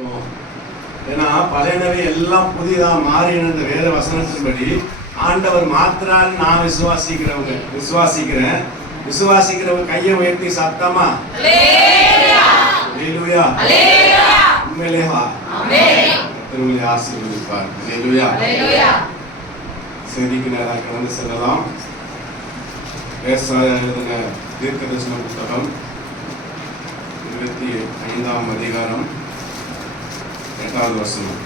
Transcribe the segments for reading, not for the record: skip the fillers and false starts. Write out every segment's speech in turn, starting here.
ஏன்னா பழையனவை எல்லாம் புதிதா மாறின இந்த வேத வசனத்தின்படி ஆண்டவர் மாத்திரால் நான் விசுவாசிக்கிறவங்க கையை உயர்த்தி சத்தமா அல்லேலூயா உண்மையிலே கர்த்தர் ஆசீர்வதிப்பார். அல்லேலூயா. செய்திக்கு நேராக கடந்து செல்லலாம். ஏசாயா எழுதின தீர்க்கதரிசன புத்தகம் 25ஆம் அதிகாரம் 8வது வசனம்.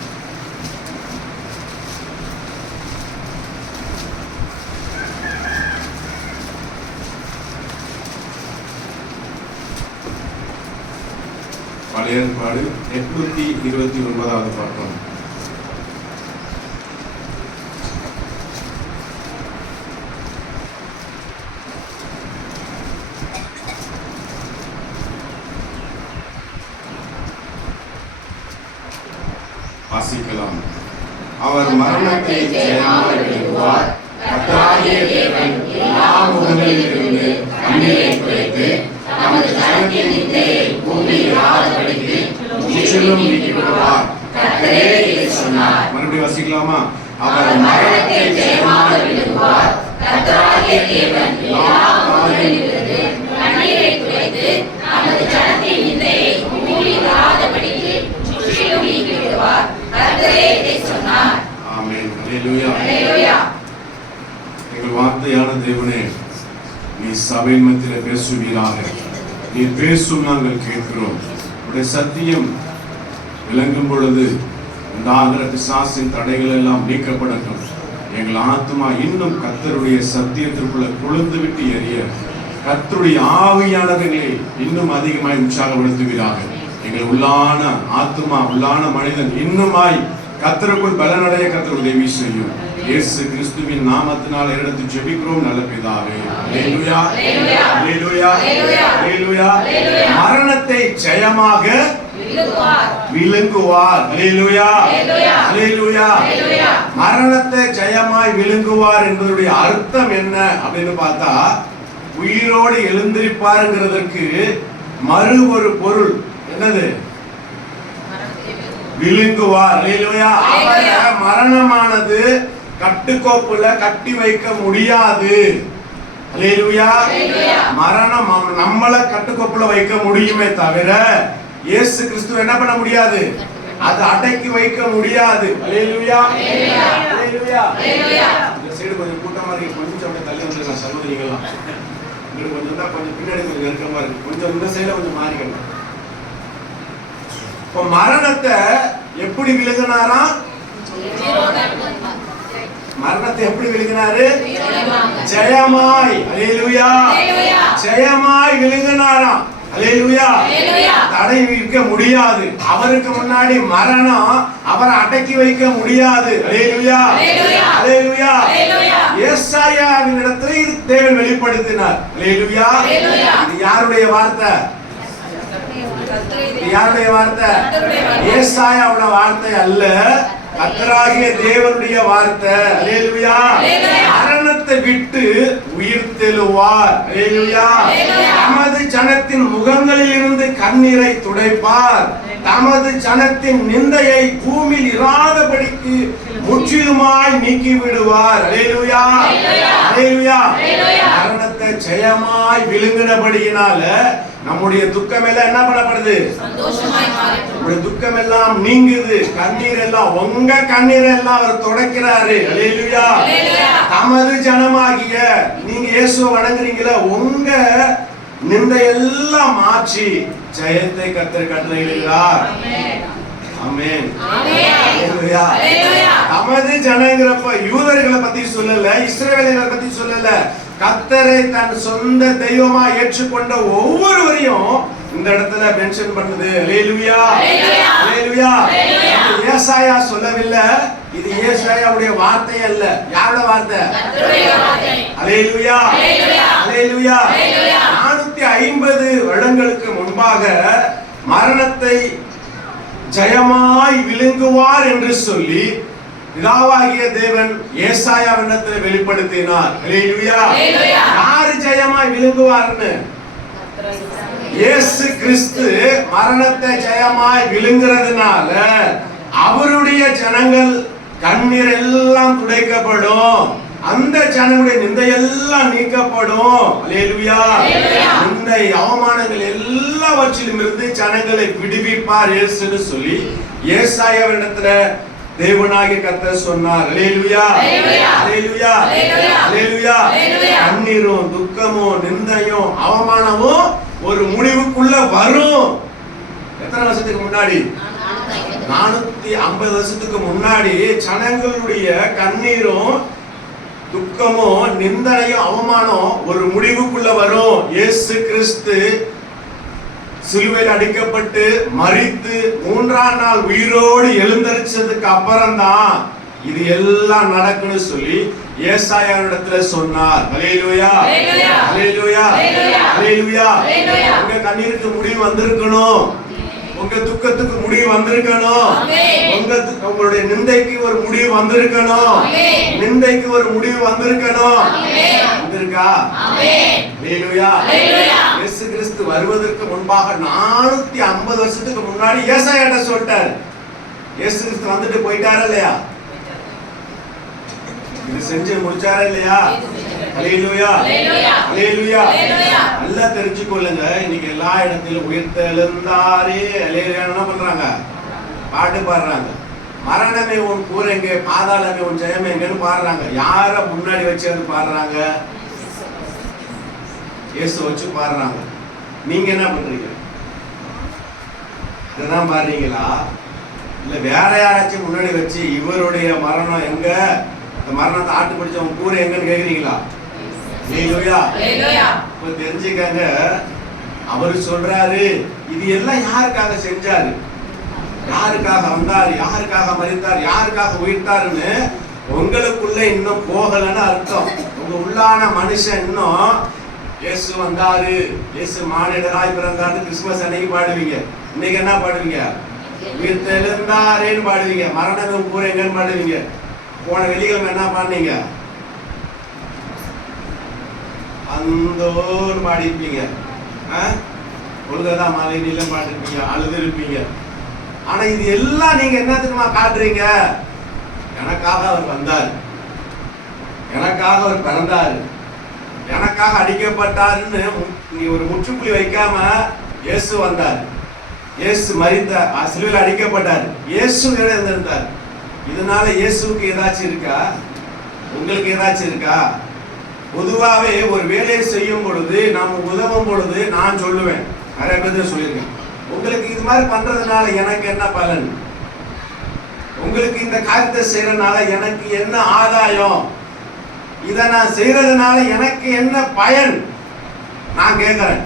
பழைய ஏற்பாடு 829வது பக்கம். வாசிக்கலாம். அவர் மரணத்தை ஜெயமாக வெல்லுவார். கர்த்தராகிய தேவன் எல்லா முகங்களிலிருந்து கண்ணீரை துடைத்து நமது ஜனத்தின் நிந்தையை பூமியில் இராதபடிக்கு முற்றிலும் நீக்கிவிடுவார். கர்த்தரே இதை சொன்னார். மறுபடியும் வாசிக்கலாமா? அவர் மரணத்தை ஜெயமாக வெல்லுவார். கர்த்தராகிய தேவன் எல்லா முகங்களிலிருந்து கண்ணீரை துடைத்து நமது ஜனத்தின் நிந்தையை பூமியில் இராதபடிக்கு முற்றிலும் நீக்கிவிடுவார். கர்த்தரே இதை சொன்னார். ஆமென். அல்லேலூயா. எங்கள் வார்த்தையான தேவனே, நீ சபையின் மத்தியில் பேசுவீராக. நீ பேசும் நாங்கள் கேட்கிறோம். உடைய சத்தியம் விளங்கும் பொழுது உண்டாகிற பிசாசின் தடைகள் எல்லாம் நீக்கப்படட்டும். எங்கள் ஆத்மா இன்னும் கர்த்தருடைய சத்தியத்திற்குள்ள கொழுந்து விட்டு எரிய கர்த்தருடைய ஆவியானவர்களை இன்னும் அதிகமாய் உற்சாகப்படுத்துவீராக. எங்கள் உள்ளான ஆத்மா, உள்ளான மனிதன் இன்னுமாய் கர்த்தருக்குள் பலனடைய கர்த்தர் உதவி செய்யும். இயேசு கிறிஸ்துவின் நாமத்தினால் எடுத்து ஜெபிக்கிறோம் நல்ல பிதாவே. அல்லேலூயா. மரணத்தை ஜெயமாக விழுங்குவார். அல்லேலூயா. மரணத்தை ஜெயமாய் விழுங்குவார் என்பதனுடைய அர்த்தம் என்ன அப்படின்னு பார்த்தா, உயிரோடு எழுந்திருப்பாருங்கிறதற்கு மறு ஒரு பொருள் என்னது? விழுங்குவார். அல்லேலூயா. மரணமானது கட்டுக்கோப்புல கட்டி வைக்க முடியாது. அல்லேலூயா. மரணம் நம்மள கட்டுக்கோப்புல வைக்க முடியுமே தவிர இயேசு கிறிஸ்து என்ன பண்ண முடியாது, அது அடக்கி வைக்க முடியாது. அல்லேலூயா. இந்த சைடு கொஞ்சம் கூட்டமா இருக்கு, கொஞ்சம் அப்படியே தள்ளி வந்துருங்க சகோதரிகள்லாம். உங்களுக்கு கொஞ்சம் தான் கொஞ்சம் பின்னாடி கொஞ்சம் நெருக்கமா இருக்கு, கொஞ்சம் இந்த சைடுல கொஞ்சம் மாறிக்கணும். இப்ப மரணத்தை எப்படி விழுங்கினாராம்? மரணத்தை எப்படி விழுங்கினாரு? ஜெயமாய். அல்லேலூயா. ஜெயமாய் விழுங்கினாராம். அல்லேலூயா. தடை வைக்க முடியாது. அவருக்கு முன்னாடி மரணம் அவரை அடக்கி வைக்க முடியாது. அல்லேலூயா. ஏசாயாவின் இடத்துல தேவன் வெளிப்படுத்தினார். அல்லேலூயா. இது யாருடைய வார்த்தை? யாருடைய வார்த்தை? ஏசாயாவோட வார்த்தை அல்ல, கர்த்தராகிய தேவனுடைய வார்த்தை. அல்லேலூயா. மரணத்தை விட்டு உயிர்த்தெழுவார். அல்லேலூயா. தமது ஜனத்தின் முகங்களில் இருந்து கண்ணீரை துடைப்பார். தமது ஜனத்தின் நிந்தையை பூமியில் இராதபடிக்கு முற்றிலுமாய் நீக்கி விடுவார். அல்லேலூயா. மரணத்தை ஜெயமாய் விழுங்கினபடியினால நம்முடைய துக்கம் எல்லாம் என்ன பண்ணப்படுது? நம்முடைய துக்கம் எல்லாம் நீங்குது. கண்ணீர் எல்லாம், உங்க கண்ணீர் எல்லாம் அவர் துடைக்கிறாரு. அல்லேலூயா. தமது ஜனமாகிய நீங்க இயேசுவை வணங்குறீங்களா, உங்க நிந்தையெல்லாம் மாற்றி ஜெயத்தை கர்த்தர் கட்டளையிடுகிறார். ஆமென். அல்லேலூயா. தமது ஜனங்கிறப்ப யூதர்களை பத்தி சொல்லல, இஸ்ரவேலர்களை பத்தி சொல்லல. கர்த்தரை தன் சொந்த தெய்வமா ஏற்றுக்கொண்ட ஒவ்வொருவரையும் இந்த இடத்துல மென்ஷன் பண்ணுது. அல்லேலூயா. ஏசாயா சொல்லவில்லை, இது ஏசாயாவுடைய வார்த்தை அல்ல. யாரோட வார்த்தை? அல்லேலூயா. 450 வருடங்களுக்கு முன்பாக மரணத்தை ஜெயமாய் விழுங்குவார் என்று சொல்லி பிதாவாகிய தேவன் ஏசாயாவிடத்தில் வெளிப்படுத்தினார். அல்லேலூயா. யாரு ஜெயமாய் விழுங்குவார்னு? இயேசு கிறிஸ்து மரணத்தை ஜெயமாய் விழுங்குறதுனால அவருடைய ஜனங்கள் கண்ணீர் எல்லாம் துடைக்கப்படும். அந்த ஜனங்களுடைய நிந்தையெல்லாம் நீக்கப்படும். அல்லேலூயா. நிந்தை அவமானங்கள் எல்லாவற்றிலும் இருந்து ஜனங்களை விடுவிப்பார் இயேசுன்னு சொல்லி ஏசாயாவிடத்துல தேவனாகிய கர்த்தர் சொன்னார். அல்லேலூயா, அல்லேலூயா, அல்லேலூயா. கண்ணீரும் துக்கமும் நிந்தையும் அவமானமும் ஒரு முடிவுக்குள்ள வரும். எத்தனை வருஷத்துக்கு முன்னாடி? 450 வருஷத்துக்கு முன்னாடி ஜனங்களுடைய கண்ணீரும் துக்கமும் நிந்தனையும் அவமானம் ஒரு முடிவுக்குள்ள வரும். இயேசு கிறிஸ்து சிலுவையில் அடிக்கப்பட்டு மரித்து 3ஆம் நாள் உயிரோடு எழுந்தரிச்சதுக்கு அப்புறம் தான் இது எல்லாம் நடக்குன்னு சொல்லி ஏசாயாவிடத்துல சொன்னார். அல்லேலூயா, அல்லேலூயா, அல்லேலூயா. உங்க கண்ணீருக்கு முடிவு வந்திருக்கணும். உங்க துக்கத்துக்கு முடிவு வந்திருக்கணும். உங்களுடைய நிந்தைக்கு ஒரு முடிவு வந்திருக்கணும். நிந்தைக்கு ஒரு முடிவு வந்திருக்கணும். வந்திருக்கா? அல்லேலூயா. இயேசு கிறிஸ்து வருவதற்கு முன்பாக 450 வருஷத்துக்கு முன்னாடி ஏசாயாட்ட சொல்லிட்டார். இயேசு கிறிஸ்து வந்துட்டு போயிட்டாரா இல்லையா? இது செஞ்சு முடிச்சாரா இல்லையா? அல்லேலூயா, அல்லேலூயா. நல்லா தெரிஞ்சுக்கொள்ளுங்க. இன்னைக்கு எல்லா இடத்திலும் உயிர்த்தெழுந்தாரே அல்லேலூயா என்ன பண்றாங்க? பாட்டு பாடுறாங்க. மரணமே உன் கூரெங்க, பாதாளமே உன் ஜெயம் எங்கன்னு பாடுறாங்க. யார முன்னாடி வச்சு பாடுறாங்க? இயேசு வச்சு பாடுறாங்க. நீங்க என்ன பண்றீங்க? இதெல்லாம் பாடுறீங்களா? இல்ல வேற யாராச்சும் முன்னாடி வச்சு இவருடைய மரணம் எங்க, இந்த மரணத்தை ஆட்டு பிடிச்சவங்க கூரை எங்கன்னு கேக்குறீங்களா? தெரிஞ்சுக்கங்க. அவரு சொல்றாரு இது எல்லாம் யாருக்காக செஞ்சாரு, யாருக்காக வந்தாரு, யாருக்காக மரித்தார், யாருக்காக உயிர்த்தாருன்னு உங்களுக்குள்ள இன்னும் போகலன்னு அர்த்தம். உங்க உள்ளான மனுஷன் இன்னும் இயேசு வந்தாரு, இயேசு மானிடராய் பிறந்தாரு கிறிஸ்துமஸ் அன்னைக்கு பாடுவீங்க. இன்னைக்கு என்ன பாடுவீங்க? உயிர்த்தெழுந்தாரேன்னு பாடுவீங்க. மரணமே கூரைங்கன்னு பாடுவீங்க. போன வெள்ளிக்கிழமை என்ன பாடுனீங்க? அந்தோன்னு பாடிருப்பீங்க. ஒழுங்கதான் மாலை நீளம் பாடிருப்பீங்க, அழுது இருப்பீங்க. ஆனா இது எல்லாம் நீங்க என்னத்துக்குமா காட்டுறீங்க? எனக்காக அவர் வந்தார், எனக்காக அவர் பிறந்தாரு, எனக்காக அடிக்கப்பட்டாருன்னு நீ ஒரு முற்றுப்புள்ளி வைக்காம இயேசு வந்தார், இயேசு மரித்தார், சிலுவையில் அடிக்கப்பட்டார், இயேசு இருந்திருந்தார். இதனால இயேசுக்கு ஏதாச்சும் இருக்கா? உங்களுக்கு ஏதாச்சும் இருக்கா? பொதுவாகவே ஒரு வேலையை செய்யும் பொழுது நாம உதவும் பொழுது நான் சொல்லுவேன், நிறைய பேர் சொல்லியிருக்கேன், உங்களுக்கு இது மாதிரி பண்றதுனால எனக்கு என்ன பலன், உங்களுக்கு இந்த காரியத்தை செய்யறதுனால எனக்கு என்ன ஆதாயம், இதை நான் செய்யறதுனால எனக்கு என்ன பயன் நான் கேட்கிறேன்.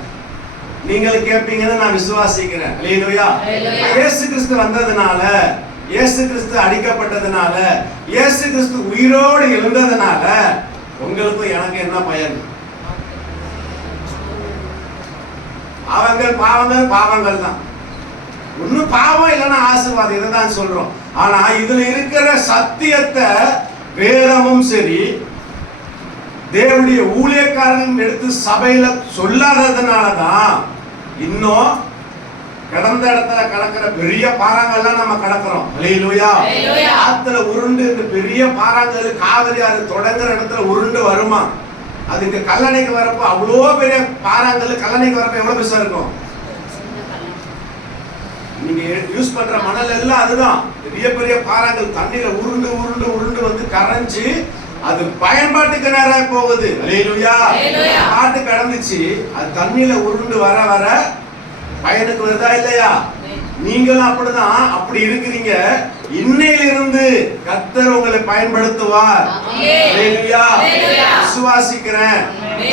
நீங்கள் கேட்பீங்கன்னு நான் விசுவாசிக்கிறேன். அல்லேலூயா. இயேசு கிறிஸ்து வந்ததுனால, இயேசு கிறிஸ்து அடிக்கப்பட்டதுனால, இயேசு கிறிஸ்து உயிரோடு எழுந்ததுனால உங்களுக்கும் எனக்கு என்ன பயன்? பாவங்கள் தான். ஒன்னும் பாவம் இல்லைன்னா ஆசீர்வாதம், இதை தான் சொல்றோம். ஆனா இதுல இருக்கிற சத்தியத்தை வேதமும் சரி தேவனுடைய ஊழியக்காரர்கள் எடுத்து சபையில சொல்லாததுனாலதான் இன்னும் கடந்த இடத்துல கடக்கிற பெரிய பாறாங்கல்லாம் நம்ம கடக்கிறோம். அல்லேலூயா. ஆத்துல உருண்டு இந்த பெரிய பாறாங்கல் காவிரி அது தொடங்குற இடத்துல உருண்டு வருமா? அது இங்க கல்லணைக்கு வரப்போ அவ்வளோ பெரிய பாறாங்கல் கல்லணைக்கு வரப்போ எவ்வளவு பெருசா இருக்கும்? நீங்க யூஸ் பண்ற மணல் எல்லாம் அதுதான். பெரிய பெரிய பாறாங்கல் தண்ணியில உருண்டு உருண்டு உருண்டு வந்து கரைஞ்சு அது பயன்பாட்டுக்கு நேரா போகுது. அல்லேலூயா. பாட்டு கடந்துச்சு, அது தண்ணியில உருண்டு வர வர பயனுக்கு வருதா இல்லையா? நீங்களும் அப்படிதான். அப்படி இருக்கிறீங்க. இன்னையிலிருந்து கர்த்தர் உங்களை பயன்படுத்துவார். அல்லேலூயா. விசுவாசிக்கிறேன்.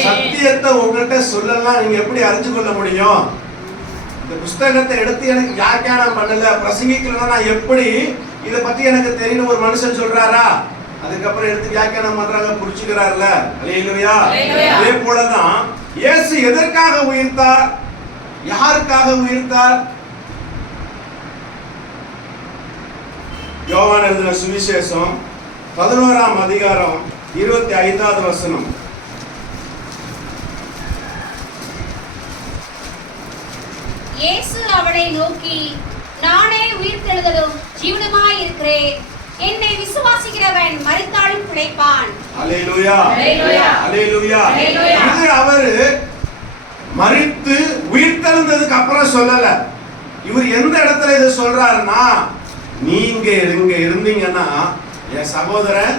சத்தியத்தை உங்கள்கிட்ட சொல்லலாம். நீங்க எப்படி அறிஞ்சு கொள்ள முடியும்? இந்த புஸ்தகத்தை எடுத்து எனக்கு வியாக்கியானம் பண்ணல, பிரசங்கிக்கலன்னா நான் எப்படி இதை பத்தி எனக்கு தெரியும் ஒரு மனுஷன் சொல்றாரா? அதுக்கப்புறம் எடுத்து வியாக்கியானம் பண்றாங்க, புரிச்சுக்கிறார்ல. அல்லேலூயா. அதே போலதான் இயேசு எதற்காக உயிர்த்தார், யாருக்காக உயிர்த்தார்? யோவான் எழுதின சுவிசேஷம் 11ஆம் அதிகாரம் 25வது வசனம். இயேசு அவளை நோக்கி, நானே உயிர்த்தெழுதலும் ஜீவனுமாய் இருக்கிறேன். என்னை விசுவாசிக்கிறவன் மரித்தாலும் பிழைப்பான். அல்லேலூயா, அல்லேலூயா, அல்லேலூயா. அல்லேலூயா. இது அவரு மரித்து உயிர்த்தெழுந்ததுக்கு அப்புறம் சொல்லல. இவர் எந்த இடத்துல இதை சொல்றாருன்னா, நீங்க இங்க இருந்தீங்கன்னா என் சகோதரன்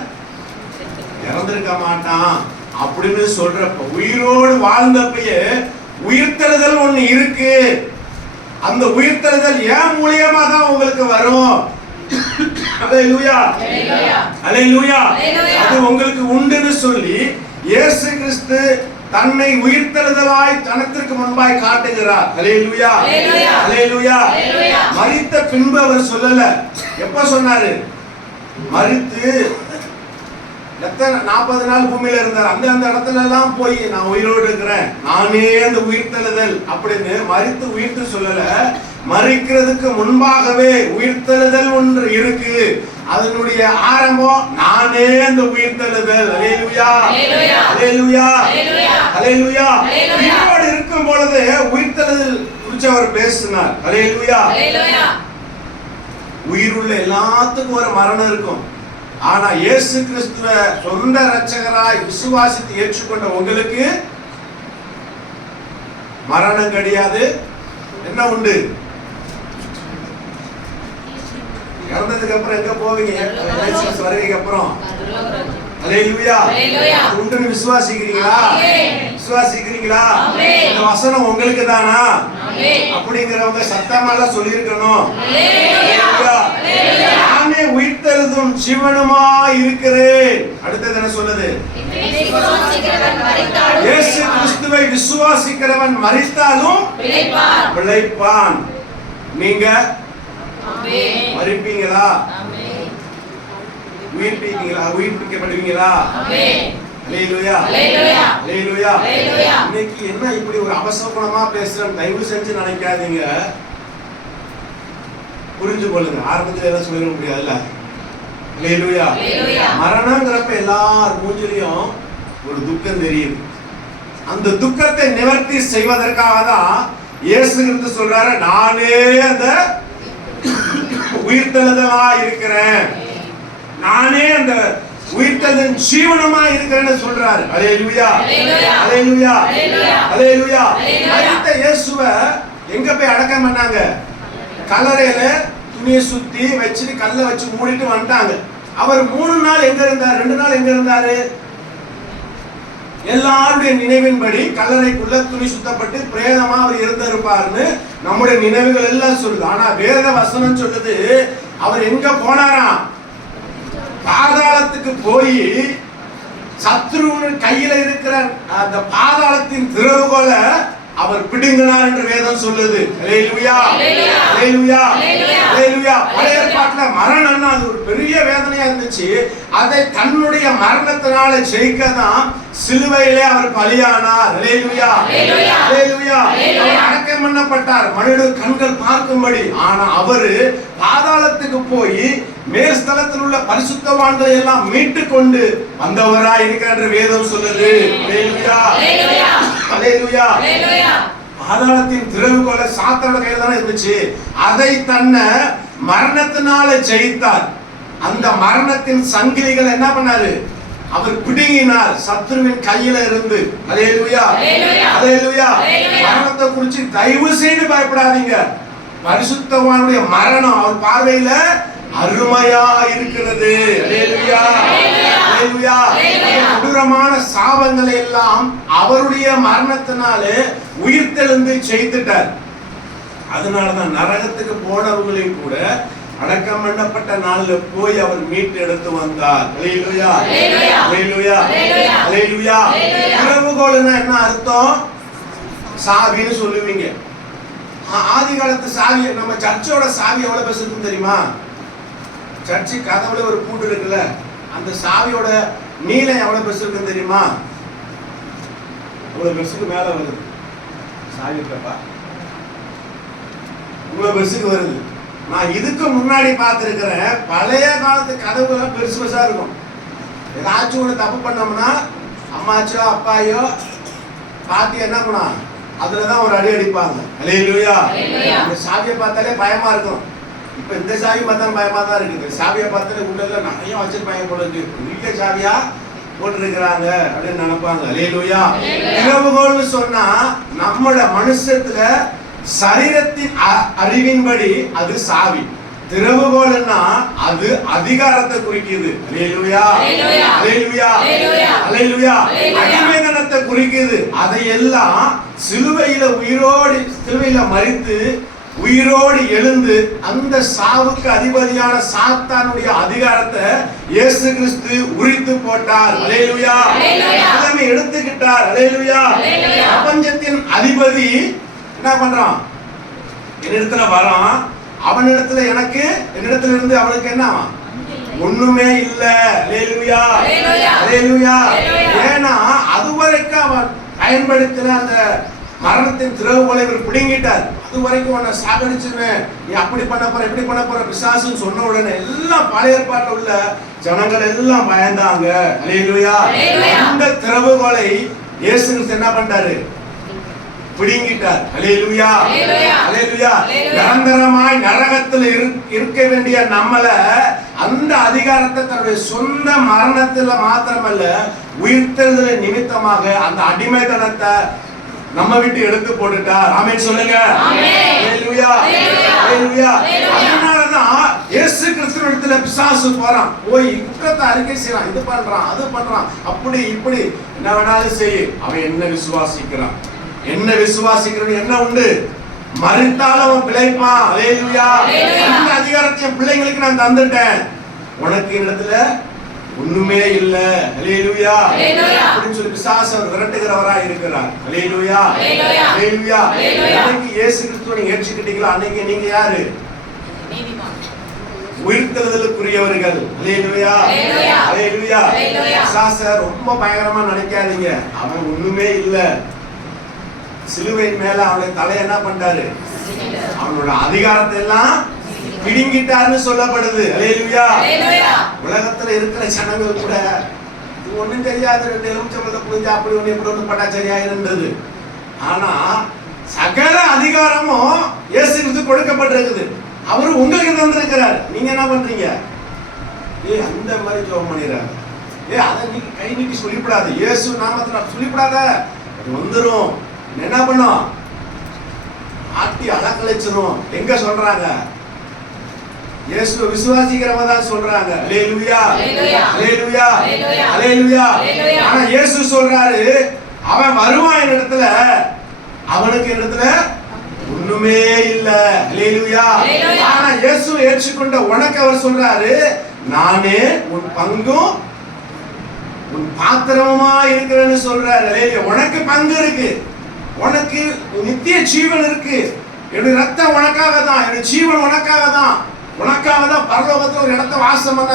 இறந்திருக்க மாட்டான் அப்படின்னு சொல்றப்ப, உயிரோடு வாழ்ந்தப்பயே உயிர்த்தெழுதல் ஒண்ணு இருக்கு. அந்த உயிர்த்தெழுதல் என் மூலியமா தான் உங்களுக்கு வரும். அல்லேலூயா, அல்லேலூயா. அது உங்களுக்கு உண்டுன்னு சொல்லி இயேசு கிறிஸ்து தன்னை உயிர்த்தெழுதலாய் தனத்திற்கு முன்பாய் காட்டுகிறார். அல்லேலூயா, அல்லேலூயா. மரித்த பின்பு அவர் சொல்லல. எப்ப சொன்னாரு? மரித்து எத்தனை 40 நாள் பூமியில இருந்தார். அந்த இடத்துல எல்லாம் போய் நான் உயிரோடு இருக்கிறேன், நானே அந்த உயிர்த்தெழுதல் அப்படின்னு மரித்து உயிர்த்து சொல்லல. மரிக்கிறதுக்கு முன்பாகவே உயிர்த்தெழுதல் ஒன்று இருக்கு. அதனுடைய ஆரம்பம் நானே அந்த உயிர்த்தெழுதல். அல்லேலூயா, அல்லேலூயா, அல்லேலூயா. உயிரோடு இருக்கும் பொழுது உயிர்த்தெழுதல் குறித்து அவர் பேசினார். அல்லேலூயா. உயிருள்ள எல்லாத்துக்கும் ஒரு மரணம் இருக்கும். ஆனா இயேசு கிறிஸ்துவ சொந்த இரட்சகராய் விசுவாசித்து ஏற்றுக்கொண்ட உங்களுக்கு மரணம் கிடையாது. என்ன உண்டு? இறந்ததுக்கு அப்புறம் எங்க போவீங்க? வருகைக்கு அப்புறம். அல்லேலூயா. உண்டுன்னு விசுவாசிக்கிறீங்களா? விசுவாசிக்கிறீங்களா? இந்த வசனம் உங்களுக்கு தானா அப்படிங்கிறவங்க சத்தமால சொல்லியிருக்கணும். நானே உயிர்த்தெழுதும் ஜீவனுமா இருக்கிறேன். அடுத்தது என்ன சொல்லுது? இயேசு கிறிஸ்துவை விசுவாசிக்கிறவன் மரித்தாலும் பிழைப்பான். நீங்க மரிப்பீங்களா? உயிர்ப்பிப்பீங்களா? உயிர்ப்பிக்கப்படுவீங்களா? அல்லேலூயா, அல்லேலூயா. இன்னைக்கு என்ன இப்படி ஒரு அவசரமா பேசுறேன் தயவு செஞ்சு நினைக்காதீங்க. புரிஞ்சு கொள்ளுங்க. ஆரம்பத்தில் எல்லாம் சொல்லிட முடியாதுல்ல. அல்லேலூயா. மரணங்கிறப்ப எல்லார் மூஞ்சிலையும் ஒரு துக்கம் தெரியுது. அந்த துக்கத்தை நிவர்த்தி செய்வதற்காக தான் இயேசு கிறிஸ்து சொல்றாரு, நானே அந்த உயிர்த்தெழுதலா இருக்கிறேன், நானே அந்த உயிர்த்தெழுதலின் ஜீவனமா இருக்கிறேன்னு சொல்றாரு. அல்லேலூயா, அல்லேலூயா, அல்லேலூயா. மரித்த இயேசுவை எங்க போய் அடக்கம் பண்ணாங்க? கல்லறையில துணியை சுத்தி வச்சுட்டு கல்லை வச்சு மூடிட்டு வந்துட்டாங்க. அவர் 3 நாள் எங்க இருந்தார்? 2 நாள் எங்க இருந்தாரு? எல்லாருடைய நினைவின்படி கல்லறைக்குள்ள துணி சுத்தப்பட்டு பிரேதமா அவர் இருந்திருப்பார்னு நம்முடைய நினைவுகள் எல்லாம் சொல்லுது. ஆனா வேத வசனம் சொல்லுது, அவர் எங்க போனாராம்? பாதாளத்துக்கு போய் சத்ருவின் கையில இருக்கிற அந்த பாதாளத்தின் திறவுகோல அவர் பிடுங்கினார் என்று வேதம் சொல்லுது. அல்லேலூயா, அல்லேலூயா, அல்லேலூயா. பழைய ஏற்பாட்டுல மரணம்னா அது ஒரு பெரிய வேதனையா இருந்துச்சு. அதை தன்னுடைய மரணத்தினால ஜெயிக்க தான் சிலுவையிலே அவர் பலியானார். அல்லேலூயா, அல்லேலூயா. அவர் அடக்கம் பண்ணப்பட்டார் மனித கண்கள் பார்க்கும்படி. ஆனா அவரு பாதாளத்துக்கு போய் மேல்ஸ்தலத்தில் உள்ள பரிசுத்தவான்களை எல்லாம் மீட்டு கொண்டு வந்தவராய் இருக்கிறார் என்று வேதம் சொல்லுது. அல்லேலூயா, அல்லேலூயா. பாதாளத்தின் திறவுகோல சாத்தானோட கையில தானே இருந்துச்சு. அதை தன்னை மரணத்தினால ஜெயித்தார். அந்த மரணத்தின் சங்கிலிகள் என்ன பண்ணாரு? அவர் பிடுங்கினார் சத்ருவின் கையில இருந்து. அல்லேலூயா, அல்லேலூயா. மரணத்தை குறித்து தயவு செய்து பயப்படாதீங்க. பரிசுத்தவானுடைய மரணம் அவர் பார்வையில அருமையா இருக்கிறது. அல்லேலூயா, அல்லேலூயா. கொடூரமான சாபங்களை எல்லாம் அவருடைய மரணத்தினாலே உயிர்த்தெழுந்து ஜெயித்துட்டார். அதனாலதான் நரகத்துக்கு போனவங்களையும் கூட அடக்கம் பண்ணப்பட்ட நாள்ல போய் அவர் மீட்டு எடுத்து வந்தார். அல்லேலூயா, அல்லேலூயா, அல்லேலூயா. திறவுகோல்னா என்ன அர்த்தம்? சாவின்னு சொல்லுவீங்க. ஆதி காலத்து சாவி, நம்ம சர்ச்சோட சாவி எவ்வளவு பெருசு இருக்குன்னு தெரியுமா? சர்ச்சு கதவுல ஒரு பூட்டு இருக்குல்ல, அந்த சாவியோட நீளம் எவ்வளவு பெருசு இருக்குன்னு தெரியுமா? இவ்வளவு பெருசுக்கு மேல வருது சாவி இருக்கப்பா, இவ்வளவு பெருசுக்கு வருது. நான் இதுக்கு முன்னாடி பார்த்திருக்கிறேன் பழைய காலத்து கதவுகள் பெருசு பெருசா இருக்கும். ஏதாச்சும் ஒன்று தப்பு பண்ணோம்னா அம்மாச்சோ அப்பாயோ பாட்டி என்ன பண்ணா அதுலதான் ஒரு அடி அடிப்பாங்க. அல்லேலூயா. இந்த சாவியை பார்த்தாலே பயமா இருக்கும். இப்ப இந்த சாவி பார்த்தா பயமா தான் இருக்குது. சாவியை பார்த்தாலே உள்ள நிறைய வச்சிருப்பாங்க போல இருக்கு. பெரிய சாவியா போட்டிருக்கிறாங்க அப்படின்னு நினைப்பாங்க. அல்லேலூயா. திறவுகோல்னு சொன்னா நம்மளோட மனுஷத்துல சரீரத்தின் அறிவின்படி அது சாவி. திறவுகோல்னா அது அதிகாரத்தை குறிக்குது. அல்லேலூயா. அல்லேலூயா. அல்லேலூயா. அடிமைத்தனத்தை குறிக்குது. அதையெல்லாம் சிலுவையில சிலுவையில மரித்து உயிரோடு எழுந்து அந்த சாவுக்கு அதிபதியான சாத்தானுடைய அதிகாரத்தை இயேசு கிறிஸ்து உரித்து போட்டார். அல்லேலூயா. எல்லாமே எடுத்துக்கிட்டார். அல்லேலூயா. பிரபஞ்சத்தின் அதிபதி என்ன பண்றான்? என்னிடத்துல வரான். அவனிடத்துல எனக்கு, என்னிடத்துல இருந்து அவனுக்கு என்ன? ஒண்ணுமே இல்ல. அல்லேலூயா. அல்லேலூயா. ஏன்னா அதுவரைக்கும் அவன் பயன்படுத்தின அந்த மரணத்தின் திறவுகோலை இவர் பிடுங்கிட்டார். அது வரைக்கும் உன்னை சாகடிச்சுவேன், நீ அப்படி பண்ண போற இப்படி பண்ண போற பிசாசுன்னு சொன்ன உடனே எல்லாம் பழைய ஏற்பாட்டில் உள்ள ஜனங்கள் எல்லாம் பயந்தாங்க. அல்லேலூயா. அந்த திறவுகோலை இயேசு கிறிஸ்து என்ன பண்றாரு? பிடுங்கிட்டார். அல்லேலூயா. அல்லேலூயா. நிரந்தரமாய் நரகத்தில் இருக்க வேண்டிய நம்மள அந்த அதிகாரத்தை தன்னுடைய சொந்த மரணத்துல மாத்திரமல்ல உயிர்த்தெழுதல் நிமித்தமாக அந்த அடிமைத்தனத்தை நம்ம விட்டு எடுத்து போட்டுட்டார். ஆமென் சொல்லுங்க. அல்லேலூயா. அல்லேலூயா. அதனாலதான் இயேசு கிறிஸ்துவிடத்துல பிசாசு போறான். போய் குற்றத்தை அறிக்கை செய்யறான். இது பண்றான் அது பண்றான். அப்படி இப்படி என்ன வேணாலும் செய். அவன் என்ன விசுவாசிக்கிறான்? என்ன விசுவாசிக்கிறது என்ன உண்டு? மரித்தாலும் அவன் பிழைப்பான். அல்லேலூயா. அந்த அதிகாரத்தை பிள்ளைங்களுக்கு நான் தந்துட்டேன். உனக்கு இடத்துல ஒண்ணுமே இல்ல. அல்லேலூயா. அப்படின்னு சொல்லி பிசாசு அவர் விரட்டுகிறவராய் இருக்கிறார். அல்லேலூயா. அல்லேலூயா. அன்னைக்கு இயேசு கிறிஸ்துவை நீங்க ஏற்றுக்கிட்டீங்களா? அன்னைக்கு நீங்க யாரு? உயிர்த்தெழுதலுக்குரியவர்கள். அல்லேலூயா. அல்லேலூயா. பிசாச ரொம்ப பயங்கரமா நினைக்காதீங்க. அவன் ஒண்ணுமே இல்ல. சிலுவையின் மேல அவனுடைய தலையை என்ன பண்றாரு? அவனோட அதிகாரத்தை எல்லாம் பிடுங்கிட்டாருன்னு சொல்லப்படுது. அல்லேலூயா. உலகத்துல இருக்கிற ஜனங்கள் கூட இது ஒண்ணும் தெரியாது, 2 எலுமிச்சம்பழத்தை புரிஞ்சு அப்படி ஒண்ணு இப்படி ஒண்ணு பட்டா சரியா இருந்தது. ஆனா சகல அதிகாரமும் இயேசு கிறிஸ்து கொடுக்கப்பட்டிருக்குது. அவரு உங்களுக்கு தந்திருக்கிறார். நீங்க என்ன பண்றீங்க? அந்த மாதிரி ஜெபம் பண்ணிடுறாங்க. அதை நீங்க கை நீட்டி சொல்லிவிடாது. இயேசு நாமத்துல சொல்லிவிடாத, வந்துரும். என்ன பண்ணும்? ஆட்டி அலக்கழிச்சிரும். எங்க சொல்றாங்க? இயேசுவை விசுவாசிக்கிறவங்க தான் சொல்றாங்க. அல்லேலூயா. அல்லேலூயா. அல்லேலூயா. ஆனா இயேசு சொல்றாரு, அவன் வருவான் என்னிடத்துல, அவனுக்கு என்னிடத்துல ஒண்ணுமே இல்ல. அல்லேலூயா. ஆனா இயேசு ஏற்றுக்கொண்ட உனக்கு அவர் சொல்றாரு, நானே உன் பங்கும் உன் பாத்திரமா இருக்கிறேன்னு சொல்றாரு. அல்லேலூயா. உனக்கு பங்கு இருக்கு. உனக்கு நித்திய ஜீவன் இருக்கு. என்னுடைய ரத்தம் உனக்காக தான், என்னுடைய ஜீவன் உனக்காக தான், உனக்காக தான் பரலோகத்துல ஒரு இடத்தை வாசம் பண்ண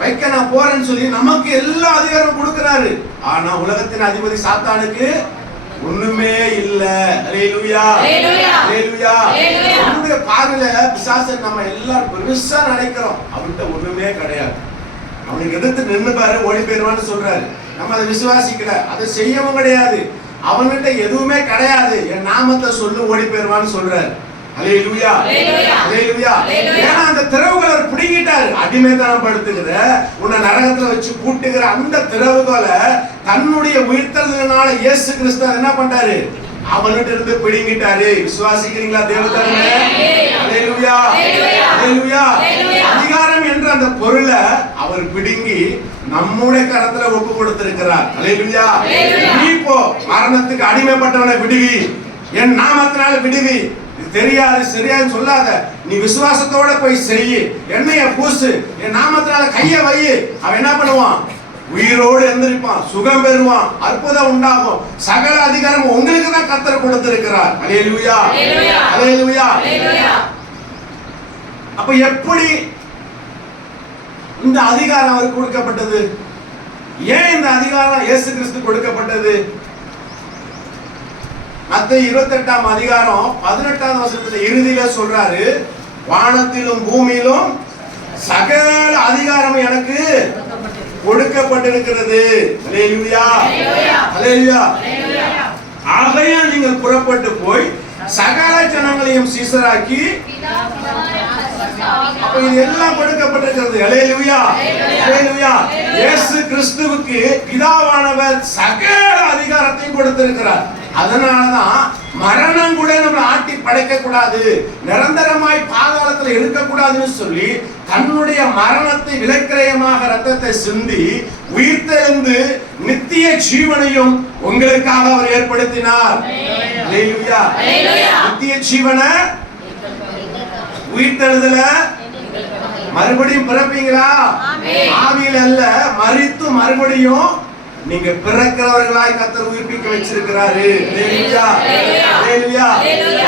வைக்க நான் போறேன்னு சொல்லி நமக்கு எல்லா அதிகாரமும் கொடுக்கிறாரு. ஆனா உலகத்தின் அதிபதி சாத்தானுக்கு ஒண்ணுமே இல்ல. அல்லேலூயா. அல்லேலூயா. அவனுடைய பார்வையில பிசாசன் நம்ம எல்லாரும் பெருசா நினைக்கிறோம். அவன்கிட்ட ஒண்ணுமே கிடையாது. அவனுக்கு எதிர்த்து நின்று பாரு, ஓடி போயிடுவான்னு சொல்றாரு. நம்ம அதை விசுவாசிக்கல, அதை செய்யவும் கிடையாது. அவன்கிட்ட எதுவுமே கிடையாது. என் நாமத்தை சொல்லு, ஓடி போயிடுவான்னு சொல்றாரு. அல்லேலூயா. அல்லேலூயா. ஏன்னா அந்த திறவுகளை பிடிங்கிட்டாரு. அடிமைத்தனம் படுத்துகிற, உன்னை நரகத்துல வச்சு பூட்டுகிற அந்த திறவுகளை தன்னுடைய உயிர்த்தெழுதலினால இயேசு கிறிஸ்து என்ன பண்றாரு? அவன்கிட்ட இருந்து பிடிங்கிட்டாரு. விசுவாசிக்கிறீங்களா தேவதரனே? அல்லேலூயா. அல்லேலூயா. அதிகாரம் என்ற அந்த பொருளை அவர் பிடுங்கி நம்முடைய கரத்துல ஒப்பு கொடுத்திருக்கிறார். அல்லேலூயா. நீ போ, மரணத்துக்கு அடிமைப்பட்டவனை விடுவி, என் நாமத்தினால விடுவி. தெரியாது சரியான்னு சொல்லாத, நீ விசுவாசத்தோட போய் செய். எண்ணெய பூசு, என் நாமத்தினால கைய வை. அவன் என்ன பண்ணுவான்? உயிரோடு எந்திரிப்பான், சுகம் பெறுவான், அற்புதம் உண்டாகும். சகல அதிகாரம் உங்களுக்கு தான் கர்த்தர் கொடுத்திருக்கிறார். அல்லேலூயா. அல்லேலூயா. அப்ப எப்படி இந்த அதிகாரம் அவருக்கு கொடுக்கப்பட்டது? ஏன் இந்த அதிகாரம் இயேசு கிறிஸ்து கொடுக்கப்பட்டது? மத்தேயு 28ஆம் அதிகாரம் 18ஆம் வசனத்துல இறுதியில சொல்றாரு, வானத்திலும் பூமியிலும் சகல அதிகாரம் எனக்கு கொடுக்கப்பட்டிருக்கிறது. அல்லேலூயா. அல்லேலூயா. ஆகையால் நீங்கள் புறப்பட்டு போய் சகல ஜனங்களையும் சீசராக்கி, அப்ப இது எல்லாம் கொடுக்கப்பட்டிருக்கிறது. அல்லேலூயா, அல்லேலூயா. இயேசு கிறிஸ்துவுக்கு பிதாவானவர் சகல அதிகாரத்தையும் கொடுத்திருக்கிறார். அதனாலதான் மரணம் கூட நம்ம ஆட்டி படைக்க கூடாது, நிரந்தரமாய் பாதாளத்தில் இருக்கக்கூடாதுன்னு சொல்லி தன்னுடைய மரணத்தை விலைக்கிரயமாக ரத்தத்தை சிந்தி உயிர்த்தெழுந்து நித்திய ஜீவனையும் உங்களுக்காக அவர் ஏற்படுத்தினார். அல்லேலூயா. நித்திய ஜீவன உயிர்த்தெழுதல மறுபடியும் பிறப்பீங்களா? ஆவியில அல்ல, மரித்து மறுபடியும் நீங்க பிறக்கிறவர்களாய் கர்த்தர் உயிர்ப்பிக்க வச்சிருக்கிறாரு. அல்லேலூயா, அல்லேலூயா.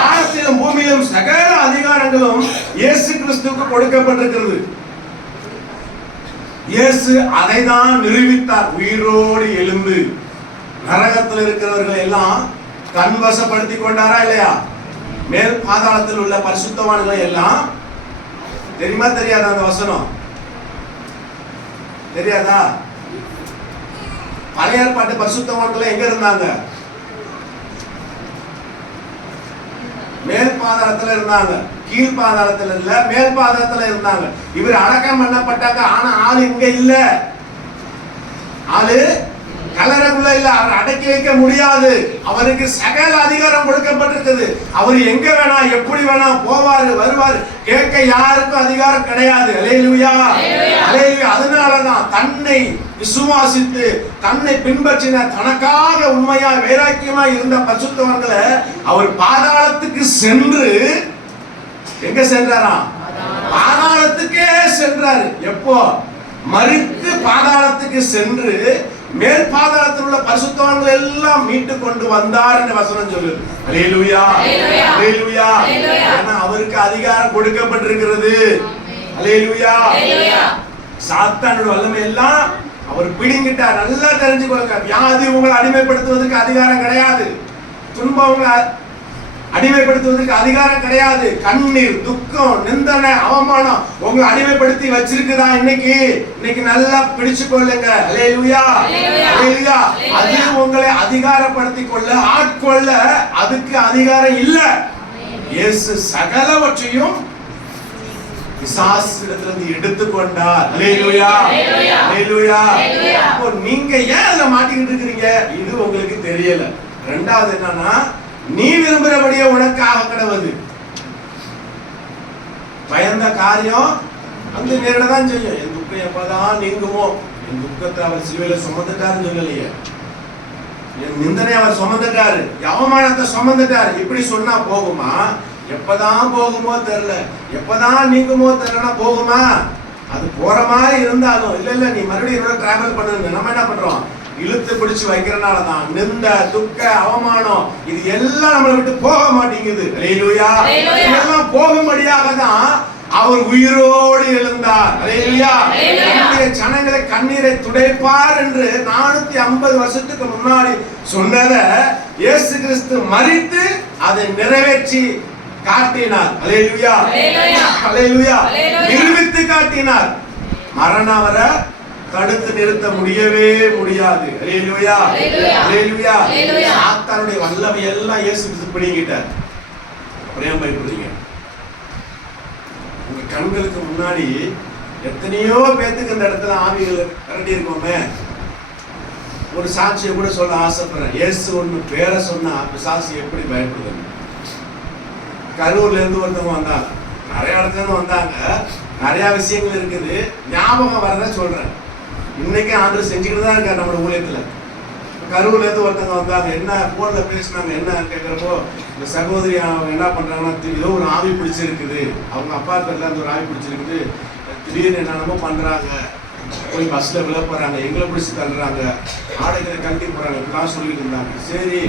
வானத்திலும் பூமியிலும் சகல அதிகாரங்களும் இயேசு கிறிஸ்துவுக்கு கொடுக்கப்பட்டிருக்கிறது. இயேசு அதை தான் நிரூபித்தார். உயிரோடு எழுந்து நரகத்தில் இருக்கிறவர்கள் எல்லாம் தன்வசப்படுத்தி கொண்டாரா இல்லையா? மேல் பாதாளத்தில் உள்ள பரிசுத்தவான்களை எல்லாம், தெரியுமா தெரியாதா அந்த வசனம்? தெரியாதா? பழைய ஏற்பாட்டு பரிசுத்தவான்கள் எங்க இருந்தாங்க? மேல் பாதாளத்துல இருந்தாங்க. கீழ் பாதாளத்துல இல்ல, மேல் பாதாளத்துல இருந்தாங்க. இவர் அடக்கம் பண்ணப்பட்டாங்க. ஆனா ஆளு இங்க இல்ல. ஆளு கலரக்குள்ள இல்ல. அவர் அடக்கி வைக்க முடியாது. அவருக்கு சகல அதிகாரம் கொடுக்கப்பட்டிருக்கிறது. அவர் எங்க வேணா எப்படி வேணா போவாரு வருவாரு. கேட்க யாருக்கும் அதிகாரம் கிடையாது. அல்லேலூயா, அல்லேலூயா. அதனாலதான் தன்னை விசுவாசித்து தன்னை பின்பற்றின, தனக்காக உண்மையா வைராக்கியமா இருந்த பரிசுத்தவான்களை அவர் பாதாளத்துக்கு சென்று, எங்க சென்றாராம்? பாதாளத்துக்கே சென்றாரு. எப்போ? மரித்து பாதாளத்துக்கு சென்று மேல் பாதாளத்தில் உள்ள பரிசுத்தவான்கள் எல்லாம் மீட்டு கொண்டு வந்தார் என்ற வசனம் சொல்லுது. அல்லேலூயா, அல்லேலூயா. ஏன்னா அவருக்கு அதிகாரம் கொடுக்கப்பட்டிருக்கிறது. அல்லேலூயா. சாத்தானுடைய வல்லமை எல்லாம் அவர் பிடிங்கிட்டார். நல்லா தெரிஞ்சுக்கொள்ளுங்க. வியாதி உங்களை அடிமைப்படுத்துவதற்கு அதிகாரம் கிடையாது. துன்பம் உங்களை அடிமைப்படுத்துவதற்கு அதிகாரம் கிடையாது. கண்ணீர், துக்கம், நிந்தனை, அவமானம் உங்களை அடிமைப்படுத்தி வச்சிருக்குதா? இன்னைக்கு நல்லா பிடிச்சு கொள்ளுங்க. அல்லேலூயா, அல்லேலூயா. அது உங்களை அதிகாரப்படுத்திக் கொள்ள, ஆட்கொள்ள அதுக்கு அதிகாரம் இல்ல. இயேசு சகலவற்றையும் பிசாசிடத்திலிருந்து எடுத்துக்கொண்டார். அல்லேலூயா, அல்லேலூயா. அப்போ நீங்க ஏன் அதுல மாட்டிக்கிட்டு இருக்கிறீங்க? இது உங்களுக்கு தெரியல. ரெண்டாவது என்னன்னா, நீ விரும்புகிறபடியே உனக்காக கிடவது. பயந்த காரியம் வந்து நேரிடதான் செய்யும். என் துக்கம் எப்பதான் நீங்குமோ? என் துக்கத்தை அவர் சிலுவையில சுமந்துட்டாருன்னு சொல்லலையே. என் நிந்தனை அவர் சுமந்துட்டாரு, அவமானத்தை சுமந்துட்டாரு. இப்படி சொன்னா போகுமா? எப்பதான் போகுமோ தெரியல, எப்பதான் நீங்குமோ தெரியலனா போகுமா? அது போற மாதிரி இருந்தாலும் இல்ல நீ மறுபடியும் டிராவல் பண்ணுங்க. நம்ம என்ன பண்றோம்? இழுத்து பிடிச்சு வைக்கிறனாலதான் நிந்த, துக்க, அவமானம் இது எல்லாம் நம்மளை விட்டு போக மாட்டேங்குது. அல்லேலூயா. இதெல்லாம் போகும்படியாக தான் அவர் உயிரோடு எழுந்தார். அல்லேலூயா. நம்முடைய ஜனங்களை கண்ணீரை துடைப்பார் என்று 450 வருஷத்துக்கு முன்னாடி சொன்னதை இயேசு கிறிஸ்து மரித்து அதை நிறைவேற்றி காட்டினார். அல்லேலூயா, அல்லேலூயா. நிரூபித்து காட்டினார். மரணம் வர தடுத்து நிறுத்த முடியவே முடியாது. அல்லேலூயா, அல்லேலூயா. சாத்தானுடைய வல்லமை எல்லாம் இயேசு கிறிஸ்து பிடிங்கிட்டார். அப்புறம் பயப்படுறீங்க? உங்க கண்களுக்கு முன்னாடி எத்தனையோ பேத்துக்கு இந்த இடத்துல ஆவிகள் கரண்டி இருக்கோமே. ஒரு சாட்சியை கூட சொல்ல ஆசைப்படுறேன். இயேசு ஒண்ணு பேரை சொன்னா பிசாசு எப்படி பயப்படுது? கரூர்ல இருந்து ஒருத்தவங்க வந்தாங்க, நிறைய இடத்துல இருந்து வந்தாங்க. நிறைய விஷயங்கள் இருக்குது, ஞாபகம் வரத சொல்றேன். இன்னைக்கு ஆண்டவர் செஞ்சுக்கிட்டு தான் இருக்காரு நம்ம ஊழியத்துல. கரூர்ல இருந்து ஒருத்தவங்க வந்தாங்க. என்ன போன்ல பேசினாங்க, என்ன கேட்கிறப்போ இந்த சகோதரி அவங்க என்ன பண்றாங்கன்னா, ஏதோ ஒரு ஆவி பிடிச்சிருக்குது, அவங்க அப்பா பேர்ல அந்த ஒரு ஆவி பிடிச்சிருக்குது, திடீர்னு என்னென்னமோ பண்றாங்க, போய் பஸ்ல விழ போறாங்க, எங்களை பிடிச்சி தள்ளுறாங்க, ஆடைகளை கழட்டி போறாங்க, இப்படிலாம் சொல்லிட்டு இருந்தாங்க. சரி,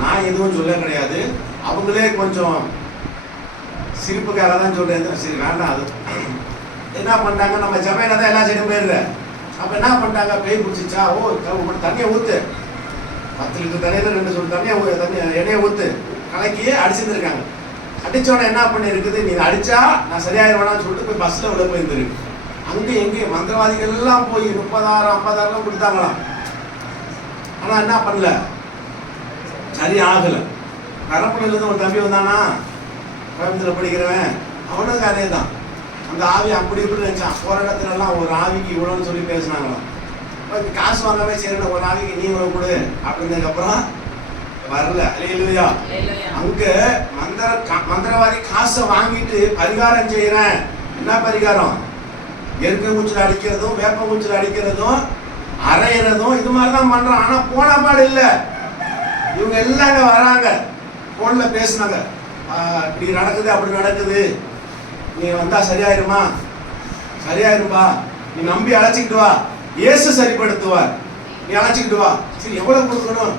நான் எதுவும் சொல்ல கிடையாது, அவங்களே கொஞ்சம் சிரிப்புக்காக தான் சொல்றேன். சரி வேண்டாம். அது என்ன பண்ணிட்டாங்க, நம்ம ஜமையில தான் எல்லா சைடும் போயிடுற. அப்ப என்ன பண்ணிட்டாங்க, பேய் பிடிச்சிச்சா, ஓ தண்ணியை ஊத்து, 10 லிட்டர் தண்ணியில 2 சொல் தண்ணியை எண்ணெயை ஊத்து கலக்கி அடிச்சிருந்துருக்காங்க. அடிச்சோட என்ன பண்ணி இருக்குது, நீ அடிச்சா நான் சரியாயிருவேனான்னு சொல்லிட்டு போய் பஸ்ல உள்ள போயிருந்துருக்கு. அங்கே எங்கேயும் மந்திரவாதிகள் எல்லாம் போய் 30,000 50,000 கொடுத்தாங்களாம். ஆனா என்ன பண்ணல, சரி ஆகல. கரப்பணில இருந்து ஒரு தம்பி வந்தானா, கோயம்புத்தூர் படிக்கிறவன், அவனுக்கு அதே தான். அந்த ஆவி அப்படி இப்படி நினைச்சான். போற இடத்துல எல்லாம் ஒரு ஆவிக்கு இவ்வளோன்னு சொல்லி பேசினாங்களாம். காசு வாங்காம சரி ஒரு ஆவிக்கு நீ இவ்வளவு கொடு அப்படின்னதுக்கு அப்புறம் வரல. அல்லேலூயா. அங்க மந்திரவாதி காசை வாங்கிட்டு பரிகாரம் செய்யறேன். என்ன பரிகாரம்? எருக்க மூச்சில் அடிக்கிறதும் வேப்ப மூச்சில் அடிக்கிறதும் அரைகிறதும் இது மாதிரிதான் பண்றான். ஆனா போன பாடு இல்ல. இவங்க எல்லாம் அங்க வராங்க, போன்ல பேசினாங்க, இப்படி நடக்குது அப்படி நடக்குது, நீ வந்தா சரியாயிருமா, சரியாயிருப்பா, நீ நம்பி அழைச்சிக்கிட்டு வா, இயேசு சரிப்படுத்துவார், நீ அழைச்சிக்கிட்டு வா. சரி எவ்வளவு கொடுக்கணும்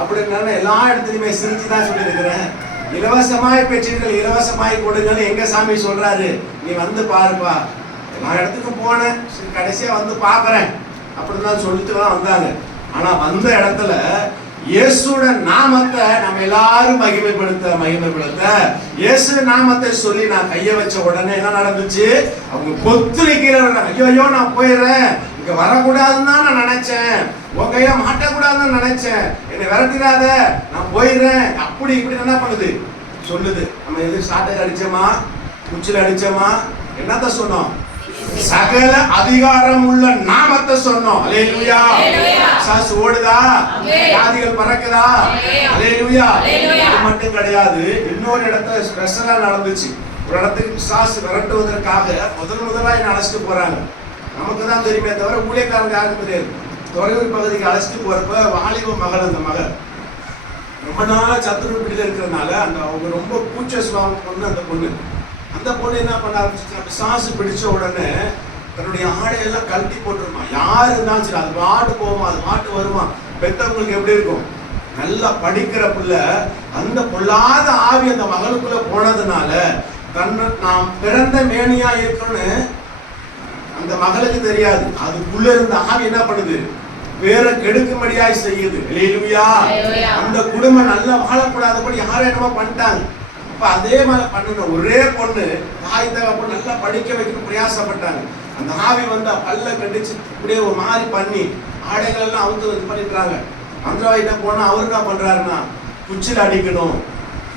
அப்படின்னு எல்லா இடத்துலையுமே சிரிச்சு தான் சொல்லியிருக்கிறேன். இலவசமாய் பெற்றீர்கள் இலவசமாய் கொடுங்கன்னு எங்க சாமி சொல்றாரு. நீ வந்து பாருப்பா. எல்லா இடத்துக்கும் போனேன், சரி கடைசியா வந்து பாக்குறேன் அப்படின்னு தான் சொல்லிட்டு தான் வந்தாங்க. ஆனா வந்த இடத்துல இயேசுவோட நாமத்தை நம்ம எல்லாரும் மகிமைப்படுத்த இயேசு நாமத்தை சொல்லி நான் கைய வச்ச உடனே என்ன நடந்துச்சு? அவங்க பொத்துரை கீழே வர்றாங்க. ஐயோ நான் போயிடுறேன், இங்க வரக்கூடாதுன்னு தான் நான் நினைச்சேன், உன் கையில மாட்டக்கூடாதுன்னு நினைச்சேன், என்னை விரட்டிடாத, நான் போயிடுறேன் அப்படி இப்படி என்ன பண்ணுது சொல்லுது. நம்ம எது சாட்டை அடிச்சோமா, குச்சில அடிச்சோமா, என்னத்த சொன்னோம்? சகல அதிகாரம் உள்ள நாமத்தை சொன்னோம். அல்லேலூயா. சாஸ் ஓடுதா, வியாதிகள் பறக்குதா. அல்லேலூயா. இது மட்டும் கிடையாது, இன்னொரு இடத்துல ஸ்பெஷலா நடந்துச்சு. ஒரு இடத்துக்கு சாஸ் விரட்டுவதற்காக முதலா என்ன அழைச்சிட்டு போறாங்க. நமக்கு தான் தெரியுமே தவிர ஊழியக்காரங்க யாருக்கும் தெரியாது. தொலைவில் பகுதிக்கு அழைச்சிட்டு போறப்ப வாலிப மகள், அந்த மகள் ரொம்ப நாளா சத்துரு பிடியில இருக்கிறதுனால அந்த அவங்க ரொம்ப கூச்ச சுபாவம் பொண்ணு. அந்த பொண்ணு என்ன பண்ண ஆரம்பிச்சு, சாசு பிடிச்ச உடனே தன்னுடைய ஆடையெல்லாம் கழட்டி போட்டுருமா. யாரு இருந்தாலும் சரி அது பாட்டு போகுமா, அது பாட்டு வருமா. பெத்தவங்களுக்கு எப்படி இருக்கும்? நல்லா படிக்கிற பிள்ளை, அந்த பொல்லாத ஆவி அந்த மகளுக்குள்ள போனதுனால தன்னை நாம் பிறந்த மேனியா இருக்கணும்னு அந்த மகளுக்கு தெரியாது. அதுக்குள்ள இருந்த ஆவி என்ன பண்ணுது? வேற கெடுக்கும்படியாய் செய்யுது. அல்லேலூயா. அந்த குடும்பம் நல்லா வாழக்கூடாதபடி யாரும் என்னமோ பண்ணிட்டாங்க. அதே மாதிரி பண்ண ஒரே பொண்ணு தாய் தகப்பன் நல்லா படிக்க வைக்கணும் பிரயாசப்பட்டாங்க. அந்த ஆவி வந்து பல்ல கண்டிச்சு இப்படியே ஒரு மாதிரி பண்ணி ஆடைகள் எல்லாம் அவுத்து இது பண்ணிடுறாங்க. மந்திரவாதிட்ட போனா அவரு என்ன பண்றாருன்னா, குச்சில அடிக்கணும்,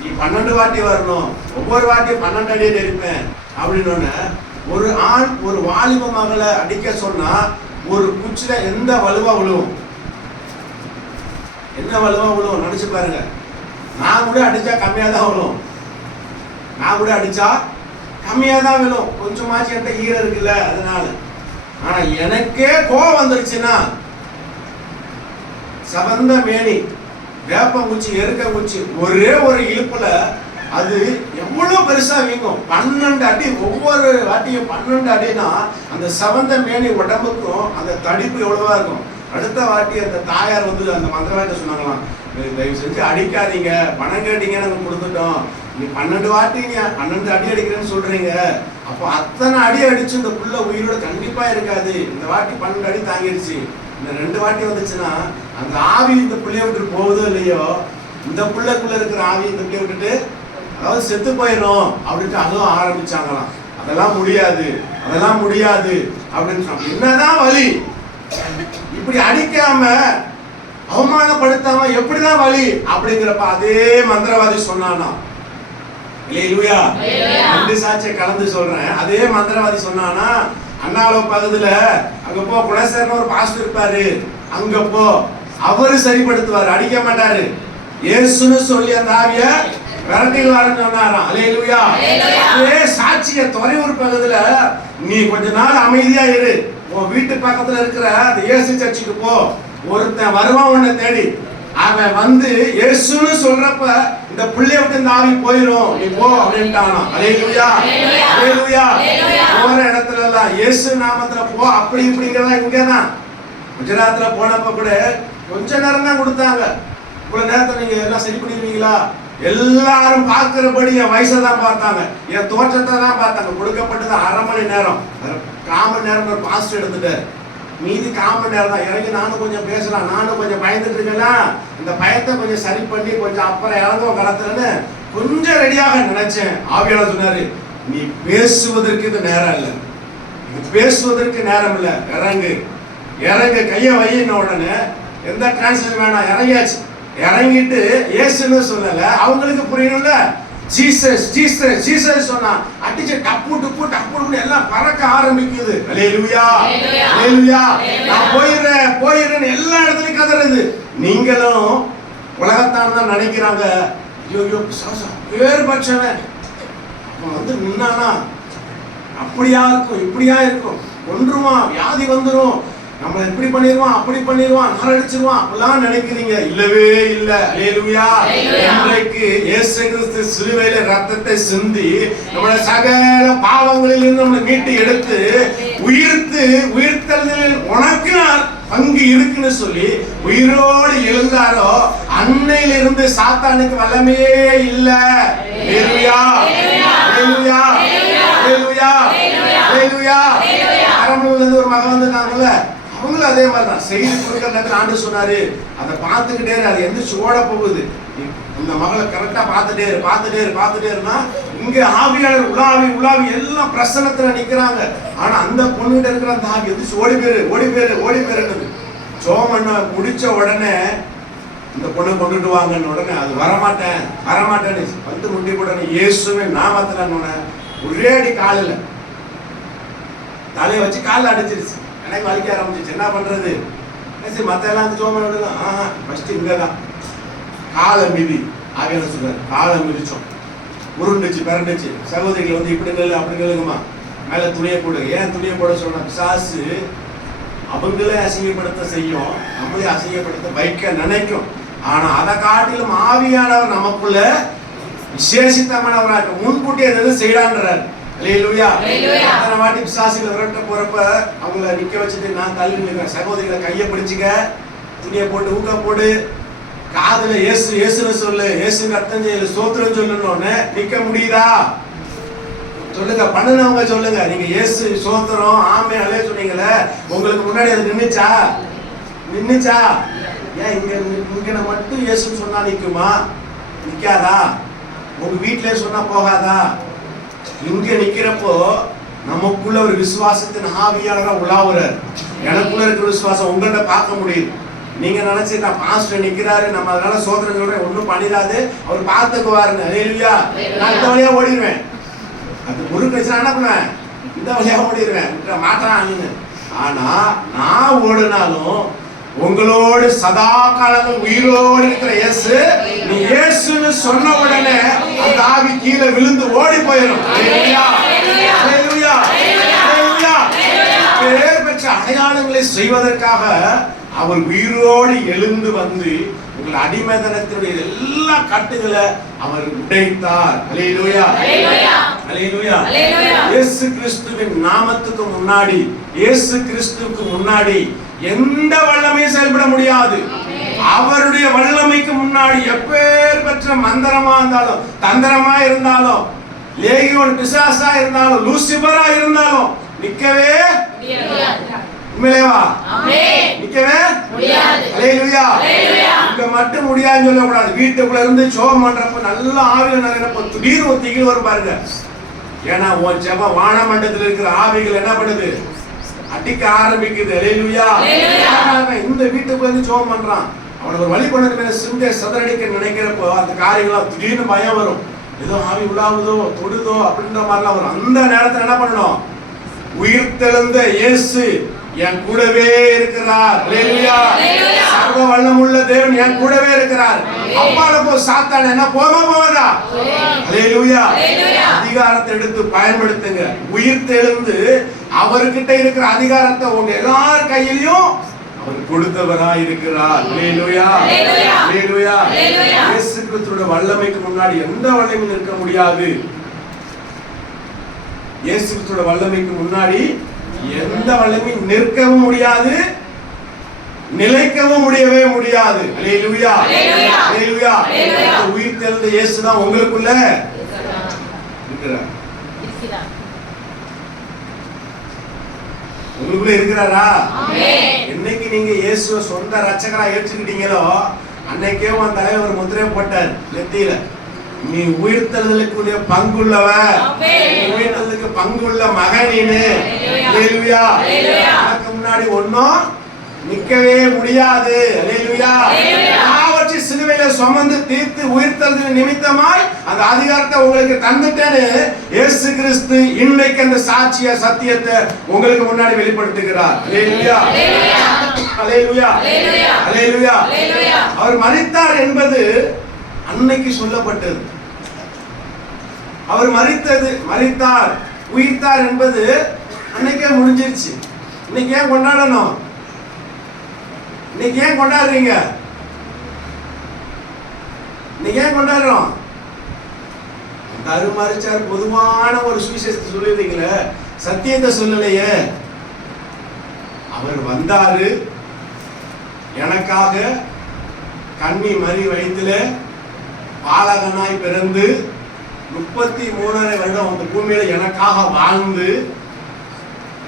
நீ 12 வாட்டி வரணும், ஒவ்வொரு வாட்டியும் 12 அடியே நெருப்பேன் அப்படின்னு. ஒரு ஆண் ஒரு வாலிப மகளை அடிக்க சொன்னா ஒரு குச்சில எந்த வலுவா விழுவும்? என்ன வலுவா விழுவும் நினைச்சு பாருங்க. நான் கூட அடிச்சா கம்மியா தான் விழுவும், நான் கூட அடிச்சா கம்மியா தான் விழும், கொஞ்சமாச்சு என்கிட்ட ஈரம் இருக்குல்ல அதனால. ஆனா எனக்கே கோவம் வந்துருச்சுன்னா சவந்த மேனி வேப்பங்குச்சி எருக்கங்குச்சி ஒரே ஒரு இழுப்புல அது எவ்வளவு பெருசா வீங்கும். 12 அடி, ஒவ்வொரு வாட்டியும் 12 அடினா அந்த சவந்த மேனி உடம்புக்கும் அந்த தடிப்பு எவ்வளவா இருக்கும். அடுத்த வாட்டி அந்த தாயார் வந்து அந்த மந்திரவாதிட்ட சொன்னாங்களாம், தயவு செஞ்சு அடிக்காதீங்க, பணம் கேட்டீங்க நாங்கள் கொடுத்துட்டோம், நீ 12 வாட்டி நீ 12 அடி அடிக்கிறேன்னு சொல்றீங்க, அப்போ அத்தனை அடி அடிச்சு இந்த புள்ள உயிரோட கண்டிப்பா இருக்காது. இந்த வாட்டி 12 அடி தாங்கிடுச்சு, இந்த 2 வாட்டி வந்துச்சுன்னா அந்த ஆவி இந்த பிள்ளைய விட்டுட்டு போகுதோ இல்லையோ, இந்த பிள்ளைக்குள்ள இருக்கிற ஆவி இந்த பிள்ளைய விட்டுட்டு அதாவது செத்து போயிடும் அப்படின்ட்டு அதுவும் ஆரம்பிச்சாங்களாம். அதெல்லாம் முடியாது, அதெல்லாம் முடியாது அப்படின்னு சொன்னாங்க. என்னதான் வலி? இப்படி அடிக்காம அவமானப்படுத்தாம எப்படிதான் வலி அப்படிங்கிறப்ப அதே மந்திரவாதி சொன்னானா. இல்லையா? 2 சாட்சியை கலந்து சொல்றேன். அதே மந்திரவாதி சொன்னானா, அண்ணாளோ பகுதியில அங்க போ, குணசேகரன் ஒரு பாஸ்டர் இருப்பாரு, அங்க போ, அவரு சரிப்படுத்துவாரு, அடிக்க மாட்டாரு, இயேசுன்னு சொல்லி அந்த ஆவிய விரட்டிடுவாருன்னு சொன்னாராம். அல்லேலூயா. அதே சாட்சிய துறையூர் பகுதியில நீ கொஞ்ச நாள் அமைதியா இரு, உன் வீட்டு பக்கத்துல இருக்கிற அந்த இயேசு சர்ச்சுக்கு போ, ஒருத்தன் வருவான் உன்னை தேடி, அவன் வந்து இயேசுன்னு சொல்றப்ப இந்த பிள்ளைய விட்டு இந்த ஆவி போயிடும், நீ போ அப்படின்ட்டானா. அல்லேலூயா. அல்லேலூயா. போற இடத்துல எல்லாம் இயேசு நாமத்துல போ அப்படி இப்படிங்கிறதா இங்கதான். குஜராத்ல போனப்ப கூட கொஞ்ச நேரம் தான் கொடுத்தாங்க. இவ்வளவு நேரத்தை நீங்க எல்லாம் சரி பண்ணிடுவீங்களா? எல்லாரும் பார்க்கிறபடி என் வயசை தான் பார்த்தாங்க, என் தோற்றத்தை தான் பார்த்தாங்க. கொடுக்கப்பட்டது 1/2 மணி நேரம், 1/4 மணி நேரம் ஒரு பாஸ்ட் எடுத்துட்டாரு, மீதி 1/4 மணி நேரம் தான். இறங்கி நானும் கொஞ்சம் பேசலாம், நானும் கொஞ்சம் பயந்துட்டு இருக்கேன்னா இந்த பயத்தை கொஞ்சம் சரி பண்ணி கொஞ்சம் அப்புறம் இறங்கும் களத்துலன்னு கொஞ்சம் ரெடியாக நினைச்சேன். ஆவியாளர் சொன்னாரு, நீ பேசுவதற்கு இது நேரம் இல்லை, இது பேசுவதற்கு நேரம் இல்லை, இறங்கு இறங்கு, கையை வையின உடனே எந்த டிரான்ஸ்லேஷன் வேணாம், இறங்கியாச்சு. இறங்கிட்டு இயேசுன்னு சொல்லல, அவங்களுக்கு புரியணும்ல. ஜீசஸ் ஜீசஸ் ஜீசஸ் சொன்னா அடிச்சு டப்பு டப்பு டப்பு எல்லாம் பறக்க ஆரம்பிக்குது. அல்லேலூயா அல்லேலூயா. நான் போயிடுறேன் எல்லா இடத்துலயும் கதறது. நீங்களும் உலகத்தான் தான் நினைக்கிறாங்க, ஐயோ பிசாசு வேறுபட்சவன் வந்து நின்னானா அப்படியா இருக்கும் இப்படியா இருக்கும், கொன்றுவான், வியாதி வந்துடும், நம்ம இப்படி பண்ணிடுவான் அப்படி பண்ணிடுவான், நரடிச்சிருவான் அப்படிலாம் நினைக்கிறீங்க. இல்லவே இல்ல. அல்லேலூயா. இன்றைக்கு இயேசு கிறிஸ்து சிலுவையில ரத்தத்தை சிந்தி நம்மளோட சகல பாவங்களிலிருந்து நம்மளை மீட்டு எடுத்து உயிர்த்தெழுதலில் உனக்கு பங்கு இருக்குன்னு சொல்லி உயிரோடு எழுந்தாரோ அன்னையிலிருந்து சாத்தானுக்கு வல்லமையே இல்ல. அல்லேலூயா அல்லேலூயா அல்லேலூயா அல்லேலூயா. ஆரம்பத்துல ஒரு மகன் வந்திருக்காங்கல்ல, அவங்களும் அதே மாதிரி தான் செய்தி கொடுக்கிற நேரத்தில் ஆண்டு சொன்னாரு, அதை பார்த்துக்கிட்டே அது எந்திரிச்சு ஓட போகுது. இந்த மகளை கரெக்டா பார்த்துட்டே இருந்தா இங்க ஆவியாளர் உலாவி எல்லாம் பிரசன்னத்துல நிக்கிறாங்க. ஆனா அந்த பொண்ணுகிட்ட இருக்கிற அந்த ஆவி எந்திரிச்சு ஓடி பேருன்னு சோமண்ண முடிச்ச உடனே இந்த பொண்ணை கொண்டுட்டு வாங்கன்னு உடனே அது வரமாட்டேன்னு வந்து முண்டி போட இயேசுவே நாமத்துல ஒரே அடி காலில் தலையை வச்சு காலில் அடிச்சிருச்சு. எனக்கு வலிக்க ஆரம்பிச்சிச்சு. என்ன பண்றது? சரி மற்ற எல்லாம் சோமன் ஃபர்ஸ்ட் இங்கதான் காலை மிதி. ஆவியான சொல்றாரு, காலை மிதிச்சோம், உருண்டுச்சு பிறண்டுச்சு. சகோதரிகள் வந்து இப்படி நெல்லு அப்படி நெல்லுங்கம்மா, மேல துணியை போடு. ஏன் துணியை போட சொன்ன? பிசாசு அவங்களே அசிங்கப்படுத்த செய்யும், நம்மளே அசிங்கப்படுத்த வைக்க நினைக்கும். ஆனா அதை காட்டிலும் ஆவியானவர் நமக்குள்ள விசேஷித்தமானவராக முன்கூட்டியே எதாவது செய்யலான்றார். அல்லேலூயா. அத்தனை வாட்டி பிசாசுகளை விரட்ட போறப்ப அவங்கள நிக்க வச்சுட்டு நான் தள்ளி நிற்கிறேன். சகோதரிகளை கையை பிடிச்சிக்க, துணியை போட்டு ஊக்க போடு, காதுல இயேசுன்னு சொல்லு, இயேசுக்கு அர்த்தம் செய்யல, ஸ்தோத்திரம் சொல்லணும்னு நிக்க முடியுதா? சொல்லுங்க, பண்ணுனவங்க சொல்லுங்க. நீங்க இயேசு ஸ்தோத்திரம் ஆமே அலே சொன்னீங்களே, உங்களுக்கு முன்னாடி அது நின்னுச்சா? ஏன் இங்க மட்டும் இயேசுன்னு சொன்னா நிக்குமா? நிக்காதா? உங்க வீட்டிலே சொன்னா போகாதா? இங்க நிக்கிறப்போ நமக்குள்ள ஒரு விசுவாசத்தின் ஆவியாளரா உலாவுறார். எனக்குள்ள இருக்கிற விசுவாசம் உங்கள்கிட்ட பார்க்க முடியுது. நீங்க நினைச்சு நான் பாஸ்டர் நிக்கிறாரு நம்ம அதனால சோதனை சொல்றேன் ஒன்னும் பண்ணிடாது, அவர் பார்த்துக்குவாருன்னு. அல்லேலூயா. நான் இந்த வழியா ஓடிடுவேன். அது குரு கட்சி என்ன பண்ணுவேன்? இந்த வழியா ஓடிடுவேன், மாட்டான்னு. ஆனா நான் ஓடினாலும் உங்களோடு சதா காலங்கள் உயிரோடு இருக்கிற இயேசு, நீ இயேசுன்னு சொன்ன உடனே அந்த ஆவி கீழே விழுந்து ஓடி போயிடும். பேர் பெற்ற அடையாளங்களை செய்வதற்காக அவர் உயிரோடு எழுந்து வந்து உங்கள் அடிமைதனத்தினுடைய எல்லா கட்டுகளை அவர் உடைத்தார். அல்லேலூயா அல்லேலூயா. இயேசு கிறிஸ்துவின் நாமத்துக்கு முன்னாடி, இயேசு கிறிஸ்துவுக்கு முன்னாடி எந்த வல்லமையும் செயல்பட முடியாது. அவருடைய வல்லமைக்கு முன்னாடி எப்பேர் பெற்ற மந்திரமா இருந்தாலும், தந்திரமா இருந்தாலும், லேகியோன் பிசாசா இருந்தாலும், லூசிபரா இருந்தாலும் நிக்கவே உண்மையிலேவா? நிக்கவே முடியாது. அல்லேலூயா. இங்க மட்டும் முடியாதுன்னு சொல்லக்கூடாது. வீட்டுக்குள்ள இருந்து ஜெபம் பண்றப்ப நல்ல ஆவியில நிறையப்ப திடீர்னு ஒரு திகில் வரும் பாருங்க. ஏன்னா உன் ஜெபம் வானமண்டலத்தில் இருக்கிற ஆவிகள் என்ன பண்ணுது? அடிக்க ஆரம்பிக்குது. அல்லேலூயா. இந்த வீட்டுக்குள்ள இருந்து ஜெபம் பண்றான், அவனுக்கு ஒரு வழி பண்ணது மேல சிந்தை சதறடிக்க நினைக்கிறப்போ அந்த காரியங்களாம் திடீர்னு பயம் வரும். ஏதோ ஆவி உலாவுதோ தொடுதோ அப்படின்ற மாதிரிலாம் வரும். அந்த நேரத்தில் என்ன பண்ணணும்? உயிர்த்தெழுந்த இயேசு என் கூடவே இருக்கிறார். அல்லேலூயா. சர்வ வல்லமுள்ள தேவன் என் கூடவே இருக்கிறார். அப்பால போ சாத்தான் என்ன போவதா? அல்லேலூயா. அதிகாரத்தை எடுத்து பயன்படுத்துங்க. உயிர்த்தெழுந்து அவர்கிட்ட இருக்கிற அதிகாரத்தை உங்க எல்லார் கையிலையும் அவர் கொடுத்தவராய் இருக்கிறார். அல்லேலூயா அல்லேலூயா. இயேசு கிறிஸ்துவோட வல்லமைக்கு முன்னாடி எந்த வல்லமையும் நிற்க முடியாது. இயேசு கிறிஸ்துவோட வல்லமைக்கு முன்னாடி எந்த வல்லமையும் நிற்கவும் முடியாது, நிலைக்கவும் முடியாது. அல்லேலூயா அல்லேலூயா. உயிர்த்தெழுந்த இயேசு தான் உங்களுக்குள்ள இருக்கிறார். உங்களுக்குள்ள இருக்கிறாரா? என்னைக்கு நீங்க இயேசுவை சொந்த ரட்சகரா ஏற்றுக்கிட்டீங்களோ அன்னைக்கே உன் தலைவர் ஒரு முத்திரை போட்டார் நெத்தியில. நீ உயிர்த்தெழுதலுக்கு பங்குள்ளவ, உயிர்த்தெழுதலுக்கு பங்குள்ள மகனின்னு. அல்லேலூயா. அதுக்கு முன்னாடி ஒன்னும் நிக்கவே முடியாது. அல்லேலூயா. வச்சு சிலுவையில சுமந்து தீர்த்து உயிர்த்தெழுதலின் நிமித்தமாய் அந்த அதிகாரத்தை உங்களுக்கு தந்துட்டேன்னு இயேசு கிறிஸ்து இன்னைக்கு அந்த சாட்சிய சத்தியத்தை உங்களுக்கு முன்னாடி வெளிப்படுத்துகிறார். அல்லேலூயா, அல்லேலூயா, அல்லேலூயா. அவர் மரித்தார் என்பது அன்னைக்கு சொல்லப்பட்டது. அவர் மரித்தார் உயிர்த்தார் என்பது அன்னைக்கே முடிஞ்சிருச்சு. இன்னைக்கு ஏன் கொண்டாடணும்? இன்னைக்கு ஏன் கொண்டாடுறீங்க? இன்னைக்கு ஏன் கொண்டாடுறோம்? மரிச்சார் பொதுவான ஒரு சுவிசேஷத்தை சொல்லிருக்கீங்களே, சத்தியத்தை சொல்லலையே. அவர் வந்தாரு, எனக்காக கன்னி மரி வயித்துல பாலகனாய் பிறந்து 33 வருடம் அந்த பூமியில எனக்காக வாழ்ந்து,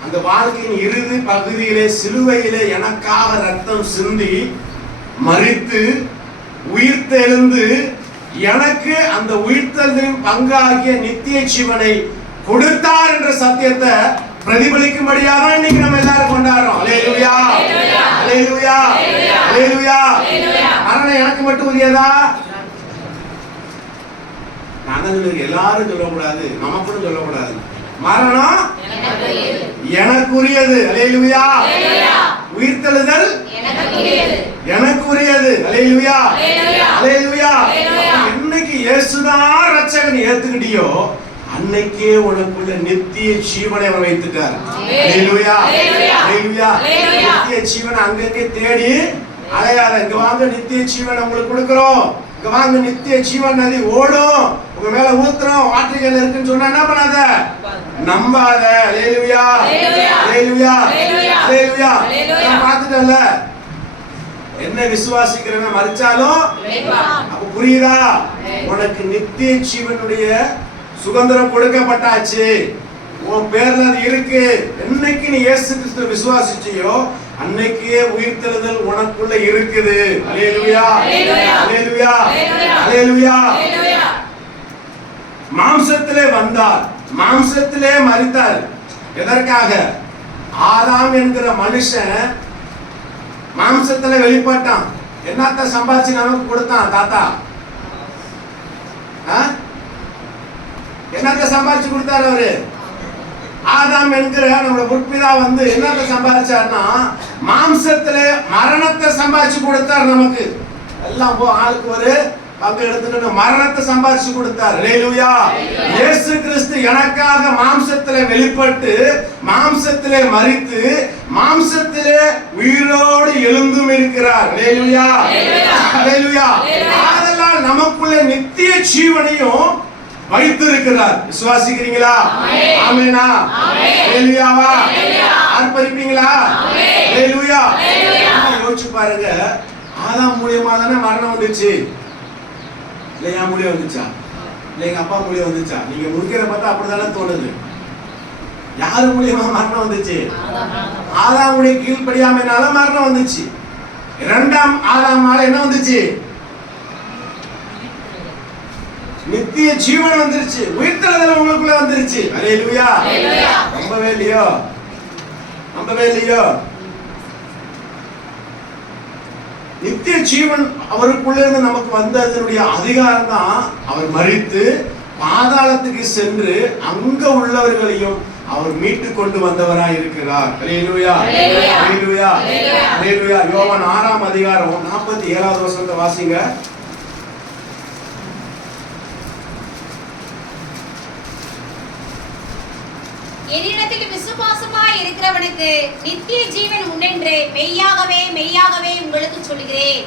அந்த வாழ்க்கையின் இறுதி பகுதியிலே சிலுவையிலே எனக்காக ரத்தம் சிந்தி மரித்து உயிர்த்தெழுந்து எனக்கு அந்த உயிர்த்தெழுதலின் பங்காகிய நித்திய ஜீவனை கொடுத்தார் என்ற சத்தியத்தை பிரதிபலிக்கும்படியாக இன்னைக்கு நம்ம எல்லாரும் கொண்டாடுறோம். அல்லேலூயா, அல்லேலூயா, அல்லேலூயா. மரணம் எனக்கு மட்டும் உரியதா? நான் எல்லாரும் சொல்லக்கூடாது, நமக்கும் சொல்லக்கூடாது. மரணம் எனக்குரியது. அல்லேலூயா. உயிர்த்தெழுதல் எனக்குரியது. அல்லேலூயா, அல்லேலூயா. என்னைக்கு இயேசுதான் ரட்சகன் ஏத்துக்கிட்டியோ அன்னைக்கே உனக்குள்ள நித்திய ஜீவனை அவர் வைத்துட்டார். அல்லேலூயா, அல்லேலூயா. நித்திய ஜீவனை அங்கங்கே தேடி அலையாத. இங்க வாங்க, நித்திய ஜீவனை உங்களுக்கு கொடுக்கிறோம். இங்க வாங்க, நித்திய ஜீவன் நதி ஓடும், உங்க மேல ஊத்துறோம், வாட்டர் இருக்குன்னு சொன்னா என்ன பண்ணாத, நம்பாத. அல்லேலூயா, அல்லேலூயா, அல்லேலூயா. பார்த்துட்டல, என்ன விசுவாசிக்கிறவன் மரிச்சாலும் அப்ப புரியுதா? உனக்கு நித்திய ஜீவனுடைய சுதந்திரம் கொடுக்கப்பட்டாச்சு. உன் பேர்ல அது இருக்கு. என்னைக்கு நீ இயேசு கிறிஸ்துவை விசுவாசிச்சியோ அன்னைக்கே உயிர்த்தெழுதல் உனக்குள்ள இருக்குது. அல்லேலூயா, அல்லேலூயா, அல்லேலூயா. மாம்சத்திலே வந்தார், மாம்சத்திலே மரித்தார். எதற்காக? ஆதாம் என்கிற மனுஷன் மாம்சத்திலே வெளிப்பட்டான். என்னத்த சம்பாதிச்சு நமக்கு கொடுத்தான் தாத்தா? என்னத்த சம்பாதிச்சு கொடுத்தாரு அவரு? ஆதாம் என்கிற நம்மளோட முற்பிதா என்னத்த சம்பாதிச்சார்னா மாம்சத்திலே மரணத்தை சம்பாதிச்சு கொடுத்தார் நமக்கு. எல்லாம் ஆளுக்கு ஒரு பங்கு எடுத்துட்டு மரணத்தை சம்பாதிச்சு கொடுத்தார். அல்லேலூயா. இயேசு கிறிஸ்து எனக்காக மாம்சத்திலே வெளிப்பட்டு மாம்சத்திலே மரித்து மாம்சத்திலே உயிரோடு எழுந்தும் இருக்கிறார். அல்லேலூயா, அல்லேலூயா. அதனால் நமக்குள்ள நித்திய ஜீவனையும் வைத்திருக்கிறார். விசுவாசிக்கிறீங்களா? ஆமெனா? அல்லேலூயாவா? ஆர்ப்பரிப்பீங்களா? அல்லேலூயா. யோசிச்சு பாருங்க, ஆதாம் மூலியமா தானே மரணம் வந்துச்சு. இல்ல என் மூலியம் வந்துச்சா? இல்ல எங்க அப்பா மூலியம் வந்துச்சா? நீங்க முடிக்கிற பார்த்தா அப்படிதானே தோணுது. யாரு மூலியமா மரணம் வந்துச்சு? ஆதாமுடைய கீழ்ப்படியாமைனால மரணம் வந்துச்சு. இரண்டாம் ஆதாமால என்ன வந்துச்சு? நித்திய ஜீவன் வந்துருச்சு. உயிர்த்தெழுதல் உங்களுக்குள்ள வந்துருச்சு. அல்லேலூயா. நம்பவே இல்லையோ? நம்பவே இல்லையோ? நித்திய ஜீவன் அவருக்குள்ள இருந்து நமக்கு வந்ததனுடைய அதிகாரம் தான் அவர் மரித்து பாதாளத்துக்கு சென்று அங்க உள்ளவர்களையும் அவர் மீட்டு கொண்டு வந்தவராய் இருக்கிறார். அல்லேலூயா, அல்லேலூயா, அல்லேலூயா. யோவான் 6ஆம் அதிகாரம் 47வது வசனத்தை வாசிங்க. என்னிடத்தில் விசுவாசமாய் இருக்கிறவனுக்கு நித்திய ஜீவன் உண்டென்று மெய்யாகவே மெய்யாகவே உங்களுக்கு சொல்கிறேன்.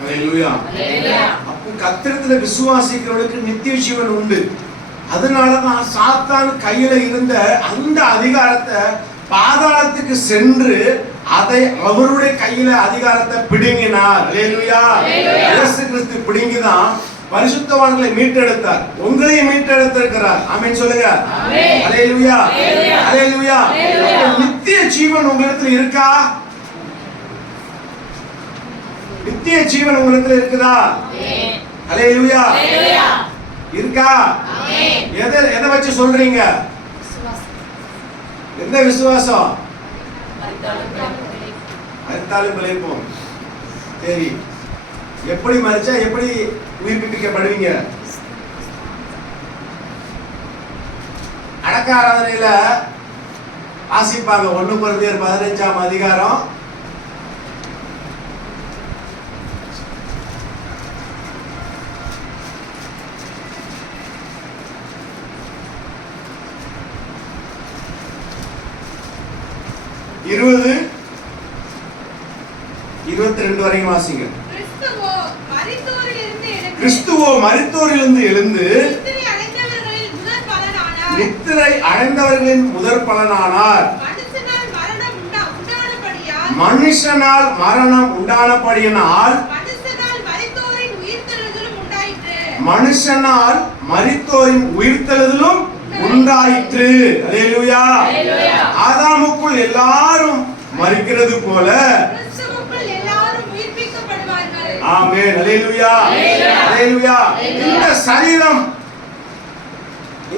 அல்லேலூயா. அப்போ கர்த்தரிடத்துல விசுவாசிக்கிறவனுக்கு நித்திய ஜீவன் உண்டு. அதனாலதான் சாத்தான் கையில இருந்த அந்த அதிகாரத்தை பாதாளத்துக்கு சென்று அதை அவருடைய கையில அதிகாரத்தை பிடுங்கினார். அல்லேலூயா. இயேசு கிறிஸ்து பிடுங்கிதான் பரிசுத்தவான்களை மீட்டெடுத்தார். உங்களையும் மீட்டெடுத்திருக்கிறார். ஆமென் சொல்லுங்க. அல்லேலூயா, அல்லேலூயா. நித்திய ஜீவன் உங்களிடத்தில் இருக்கா? நித்திய ஜீவன் உங்களிடத்தில் இருக்குதா? அல்லேலூயா. இருக்கா? எதை வச்சு சொல்றீங்க? எந்த விசுவாசம்? மரித்தாலும் பிழைப்போம். சரி, எப்படி மரிச்சா எப்படி உயிர்ப்பிக்கப்படுவீங்க? அடக்க ஆராதனையில வாசிப்பாங்க 1 கொரிந்தியர் 15ஆம் அதிகாரம் 20 22 வரைக்கும் வாசிங்க. கிறிஸ்துவோ மரித்தோரிலிருந்து எழுந்து நித்திரை அடைந்தவர்களின் முதற் பலனானார். மனுஷனால் மரணம் உண்டானபடியினால் மனுஷனால் மரித்தோரின் உயிர்த்தெழுதலும் உண்டாயிற்று. அல்லேலூயா. ஆதாமுக்குள் எல்லாரும் மரிக்கிறது போல ஆமென். அல்லேலூயா. அல்லேலூயா.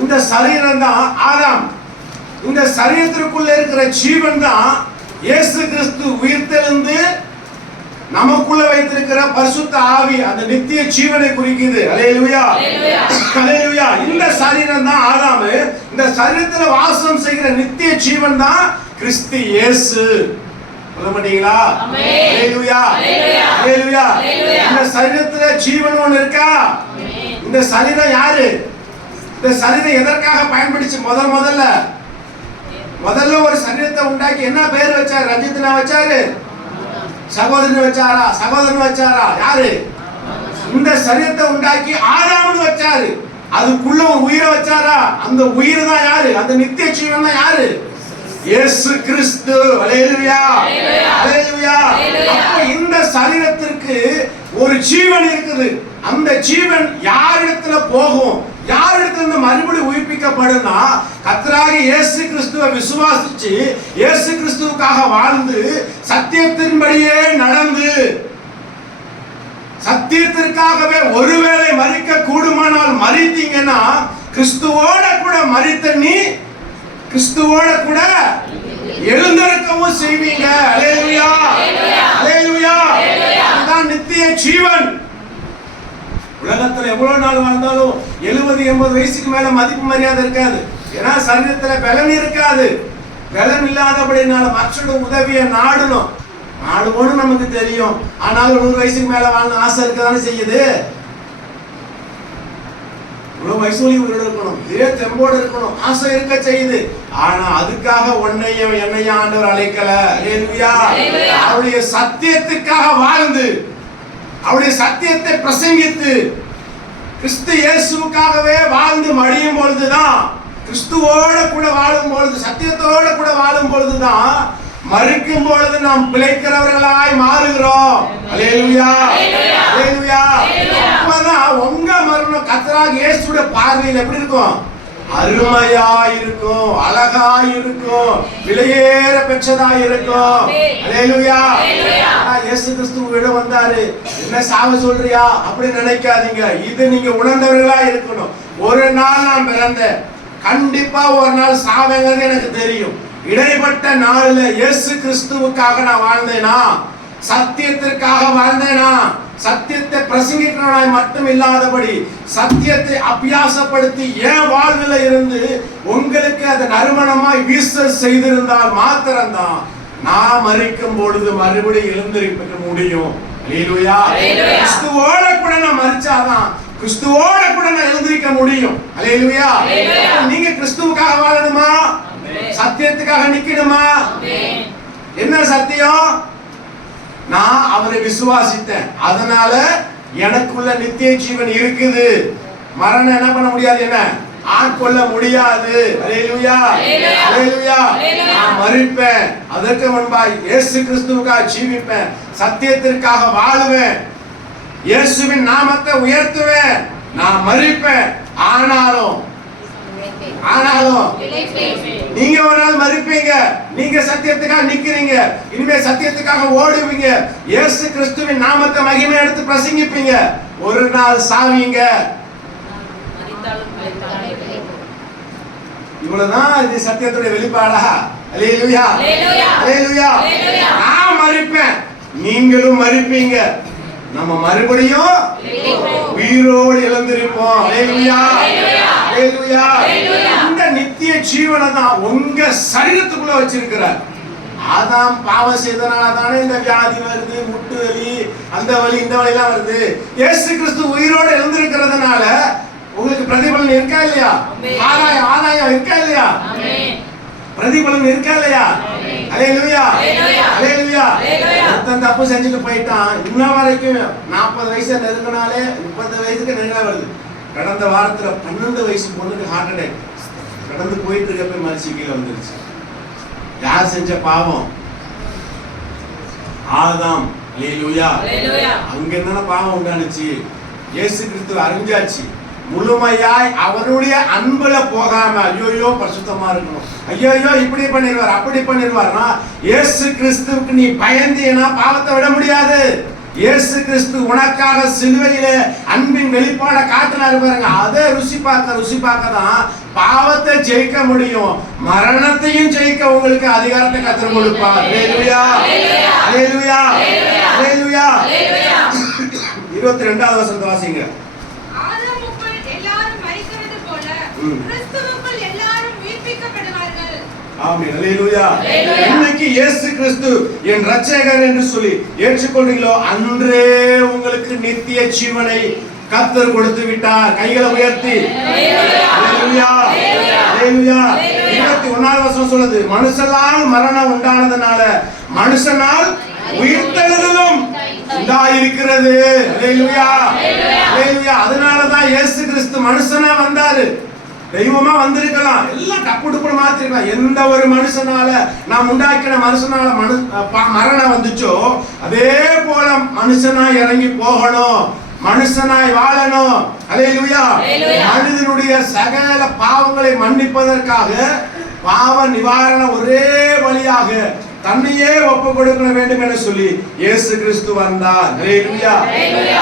இந்த சரீரம் தான் ஆதாம். இந்த சரீரத்திற்குள்ள இருக்கிற ஜீவன் தான் இயேசு கிறிஸ்து உயிர்த்தெழுந்து நமக்குள்ள வைத்திருக்கிற பரிசுத்த ஆவி, அந்த நித்திய ஜீவனை குறிக்குது. அல்லேலூயா. அல்லேலூயா. இந்த சரீரம் தான் ஆதாம். இந்த சரீரத்துல வாசம் செய்கிற நித்திய ஜீவன் தான் கிறிஸ்து இயேசு. சொல்ல மாட்டீங்களா? அல்லேலூயா. அல்லேலூயா. இந்த சரீரத்துல ஜீவன் ஒன்று இருக்கா? இந்த சரீரம் யாரு? இந்த சரீரம் எதற்காக பயன்படுச்சு? முதல்ல ஒரு சரீரத்தை உண்டாக்கி என்ன பேர் வச்சாரு? ரஞ்சித்னா வச்சாரு? சகோதரன் வச்சாரா? சகோதரன் வச்சாரா? யாரு? இந்த சரீரத்தை உண்டாக்கி ஆதாம்னு வச்சாரு. அதுக்குள்ள ஒரு உயிரை வச்சாரா? அந்த உயிர் தான் யாரு? அந்த நித்திய ஜீவன் தான் யாரு? இயேசு கிறிஸ்து. அல்லேலூயா. அல்லேலூயா. அப்ப இந்த சரீரத்திற்கு ஒரு ஜீவன் இருக்குது. அந்த ஜீவன் யாரிடத்துல போகும்? யாரிடத்துல மறுபடியும் உயிர்ப்பிக்கப்படும்னா, கர்த்தராகிய இயேசு கிறிஸ்துவை விசுவாசிச்சு இயேசு கிறிஸ்துவுக்காக வாழ்ந்து சத்தியத்தின்படியே நடந்து சத்தியத்திற்காகவே ஒருவேளை மரிக்க கூடுமானால் மரித்தீங்கன்னா கிறிஸ்துவோட கூட மரித்த நீ கிறிஸ்துவோட கூட எழுந்திருக்கவும் செய்வீங்க. அல்லேலூயா. அல்லேலூயா. இதுதான் நித்திய ஜீவன். உலகத்துல எவ்வளவு நாள் வாழ்ந்தாலும் 70-80 வயசுக்கு மேல மதிப்பு மரியாதை இருக்காது. ஏன்னா சரீரத்துல பலன் இருக்காது. பலன் இல்லாதபடினால மற்றொரு உதவியை நாடுவோம்னு நமக்கு தெரியும். ஆனாலும் 100 வயசுக்கு மேல வாழணும் ஆசை இருக்கதானே செய்யுது. இவ்வளவு வயசுலயும் இருக்கணும், இதே தெம்போடு இருக்கணும், ஆசை இருக்க செய்யுது. ஆனா அதுக்காக என்னையும் ஆண்டவர் அழைக்கல. அல்லேலூயா. அவருடைய சத்தியத்துக்காக வாழ்ந்து அவருடைய சத்தியத்தை பிரசங்கித்து கிறிஸ்து இயேசுவுக்காகவே வாழ்ந்து மடியும் பொழுதுதான், கிறிஸ்துவோட கூட வாழும் பொழுது, சத்தியத்தோட கூட வாழும் பொழுதுதான் மரிக்கும் பொழுது நாம் பிழைக்கிறவர்களாய் மாறுகிறோம். அல்லேலூயா. அல்லேலூயா. அப்பதான் உங்க மரணம் கர்த்தராகிய இயேசுவுடைய பார்வையில் எப்படி இருக்கும்? அருமையா இருக்கும், அழகா இருக்கும், விலையேற பெற்றதா இருக்கும். அல்லேலூயா. இயேசு கிறிஸ்து வந்தாரு, என்ன சாவ சொல்றியா அப்படி நினைக்காதீங்க. இது நீங்க உணர்ந்தவர்களா இருக்கணும். ஒரு நாள் நான் பிறந்தேன், கண்டிப்பா ஒரு நாள் சாவேங்கிறது எனக்கு தெரியும். இடைப்பட்ட நாள்ல இயேசு கிறிஸ்துவுக்காக நான் வாழ்ந்தேனா, சத்தியத்திற்காக வாழ்ந்தேனா, சத்தியத்தை பிரசங்கிக்கிறவனாய் மட்டும் இல்லாதபடி சத்தியத்தை அபியாசப்படுத்தி என் வாழ்வில் இருந்து உங்களுக்கு அதை நறுமணமாய் வீச செய்திருந்தால் மாத்திரம்தான் நான் மரிக்கும் பொழுது மறுபடியும் எழுந்திருக்க முடியும். அல்லேலூயா. கிறிஸ்துவோட கூட நான் மரிச்சாதான் கிறிஸ்துவோட கூட நான் எழுந்திருக்க முடியும். அல்லேலூயா. நீங்க கிறிஸ்துவுக்காக வாழணுமா? சத்தியத்துக்காக நிக்கணுமா? என்ன சத்தியம்? நான் அவரை விசுவாசித்தேன், அதனால எனக்குள்ள நித்திய ஜீவன் இருக்குது. மரணம் என்ன பண்ண முடியாது, என்ன ஆட்கொள்ள முடியாது. அல்லேலூயா. அல்லேலூயா. நான் மரிப்பேன், அதற்கு முன்பாய் இயேசு கிறிஸ்துவுக்காக ஜீவிப்பேன், சத்தியத்திற்காக வாழுவேன், இயேசுவின் நாமத்தை உயர்த்துவேன். நான் மரிப்பேன், ஆனாலும் நீங்க ஒரு நாள் மரிப்பீங்க. நீங்க சத்தியத்துக்காக நிக்கிறீங்க, இனிமே சத்தியத்துக்காக ஓடுவீங்க, இயேசு கிறிஸ்துவின் நாமத்தை மகிமை எடுத்து பிரசங்கிப்பீங்க. ஒரு நாள் சாவீங்க. இவ்வளவுதான் இது சத்தியத்துடைய வெளிப்பாடா? அல்லேலூயா, அல்லேலூயா. நான் மரிப்பேன், நீங்களும் மரிப்பீங்க, நம்ம மறுபடியும் உயிரோடு எழுந்திருப்போம். அல்லேலூயா, அல்லேலூயா. இந்த நித்திய ஜீவனை தான் உங்க சரீரத்துக்குள்ள வச்சிருக்கிறார். ஆதாம் பாவம் செய்தனால தானே இந்த வியாதி வருது, முட்டு வலி, அந்த வலி, இந்த வலி எல்லாம் வருது. இயேசு கிறிஸ்து உயிரோடு எழுந்திருக்கிறதுனால உங்களுக்கு பிரதிபலன் இருக்கா இல்லையா? ஆதாயம் இருக்கா இல்லையா? பிரதிபலன் இருக்கா இல்லையா? அல்லேலூயா, அல்லேலூயா. ஒருத்தன் தப்பு செஞ்சுட்டு போயிட்டான், இன்ன வரைக்கும் 40 வயசு நெருங்கினாலே 30 வயசுக்கு நெருங்க வருது. கடந்த வாரத்துல 12 வயசு பொண்ணுக்கு ஹார்ட் அட்டாக், கடந்து போயிட்டு இருக்கப்ப மரிச்சு கீழே வந்துருச்சு. யார் செஞ்ச பாவம்? ஆதாம். அல்லேலூயா. அங்க என்ன பாவம் உண்டானுச்சு? இயேசு கிறிஸ்து அறிஞ்சாச்சு, முழுமையாய் அவருடைய அன்புல போகாம ஐயோ பரிசுத்தமா இருக்கணும், ஐயோ இப்படி பண்ணிடுவார் அப்படி பண்ணிடுவார்னா, இயேசு கிறிஸ்துவுக்கு நீ பயந்தீனா பாவத்தை விட முடியாது. இயேசு கிறிஸ்து உனக்காக சிலுவையில அன்பின் வெளிப்பாட காட்டினாரு பாருங்க, அதை ருசி பார்க்க தான் பாவத்தை ஜெயிக்க முடியும், மரணத்தையும் ஜெயிக்க உங்களுக்கு அதிகாரத்தை கர்த்தர் கொடுப்பார். அல்லேலூயா, அல்லேலூயா, அல்லேலூயா. 22வது வசனத்தை வாசிங்க. ஆதாமுக்குள் எல்லாரும் மரிக்கிறது போல கிறிஸ்துவுக்குள் எல்லாரும் உயிர்ப்பிக்கப்படுவார்கள். ஆமென், அல்லேலூயா. இன்னைக்கு இயேசு கிறிஸ்து என் இரட்சகர் என்று சொல்லி ஏற்றுக்கொண்டீங்களோ, அன்றே உங்களுக்கு நித்திய ஜீவனை கர்த்தர் கொடுத்து விட்டார். கைகளை உயர்த்தி அல்லேலூயா, அல்லேலூயா. 21வது வசனம் சொல்லுது, மனுஷனால் மரணம் உண்டானதனால மனுஷனால் உயிர்த்தெழுதலும் உண்டாயிருக்கிறது. அல்லேலூயா, அல்லேலூயா. அதனால தான் இயேசு கிறிஸ்து மனுஷனா வந்தாரு. தெய்வமா வந்திருக்கலாம், எல்லாம் டப்பு டப்புன்னு மாத்திருக்கலாம். எந்த ஒரு மனுஷனால நாம் உண்டாக்கின மனுஷனால மரணம் வந்துச்சோ, அதே போல மனுஷனாய் இறங்கி போகணும், மனுஷனாய் வாழணும். அல்லேலூயா. மனிதனுடைய சகல பாவங்களை மன்னிப்பதற்காக பாவ நிவாரண ஒரே வழியாக தன்னையே ஒப்பு கொடுக்க வேண்டும் என சொல்லி இயேசு கிறிஸ்து வந்தார். அல்லேலூயா,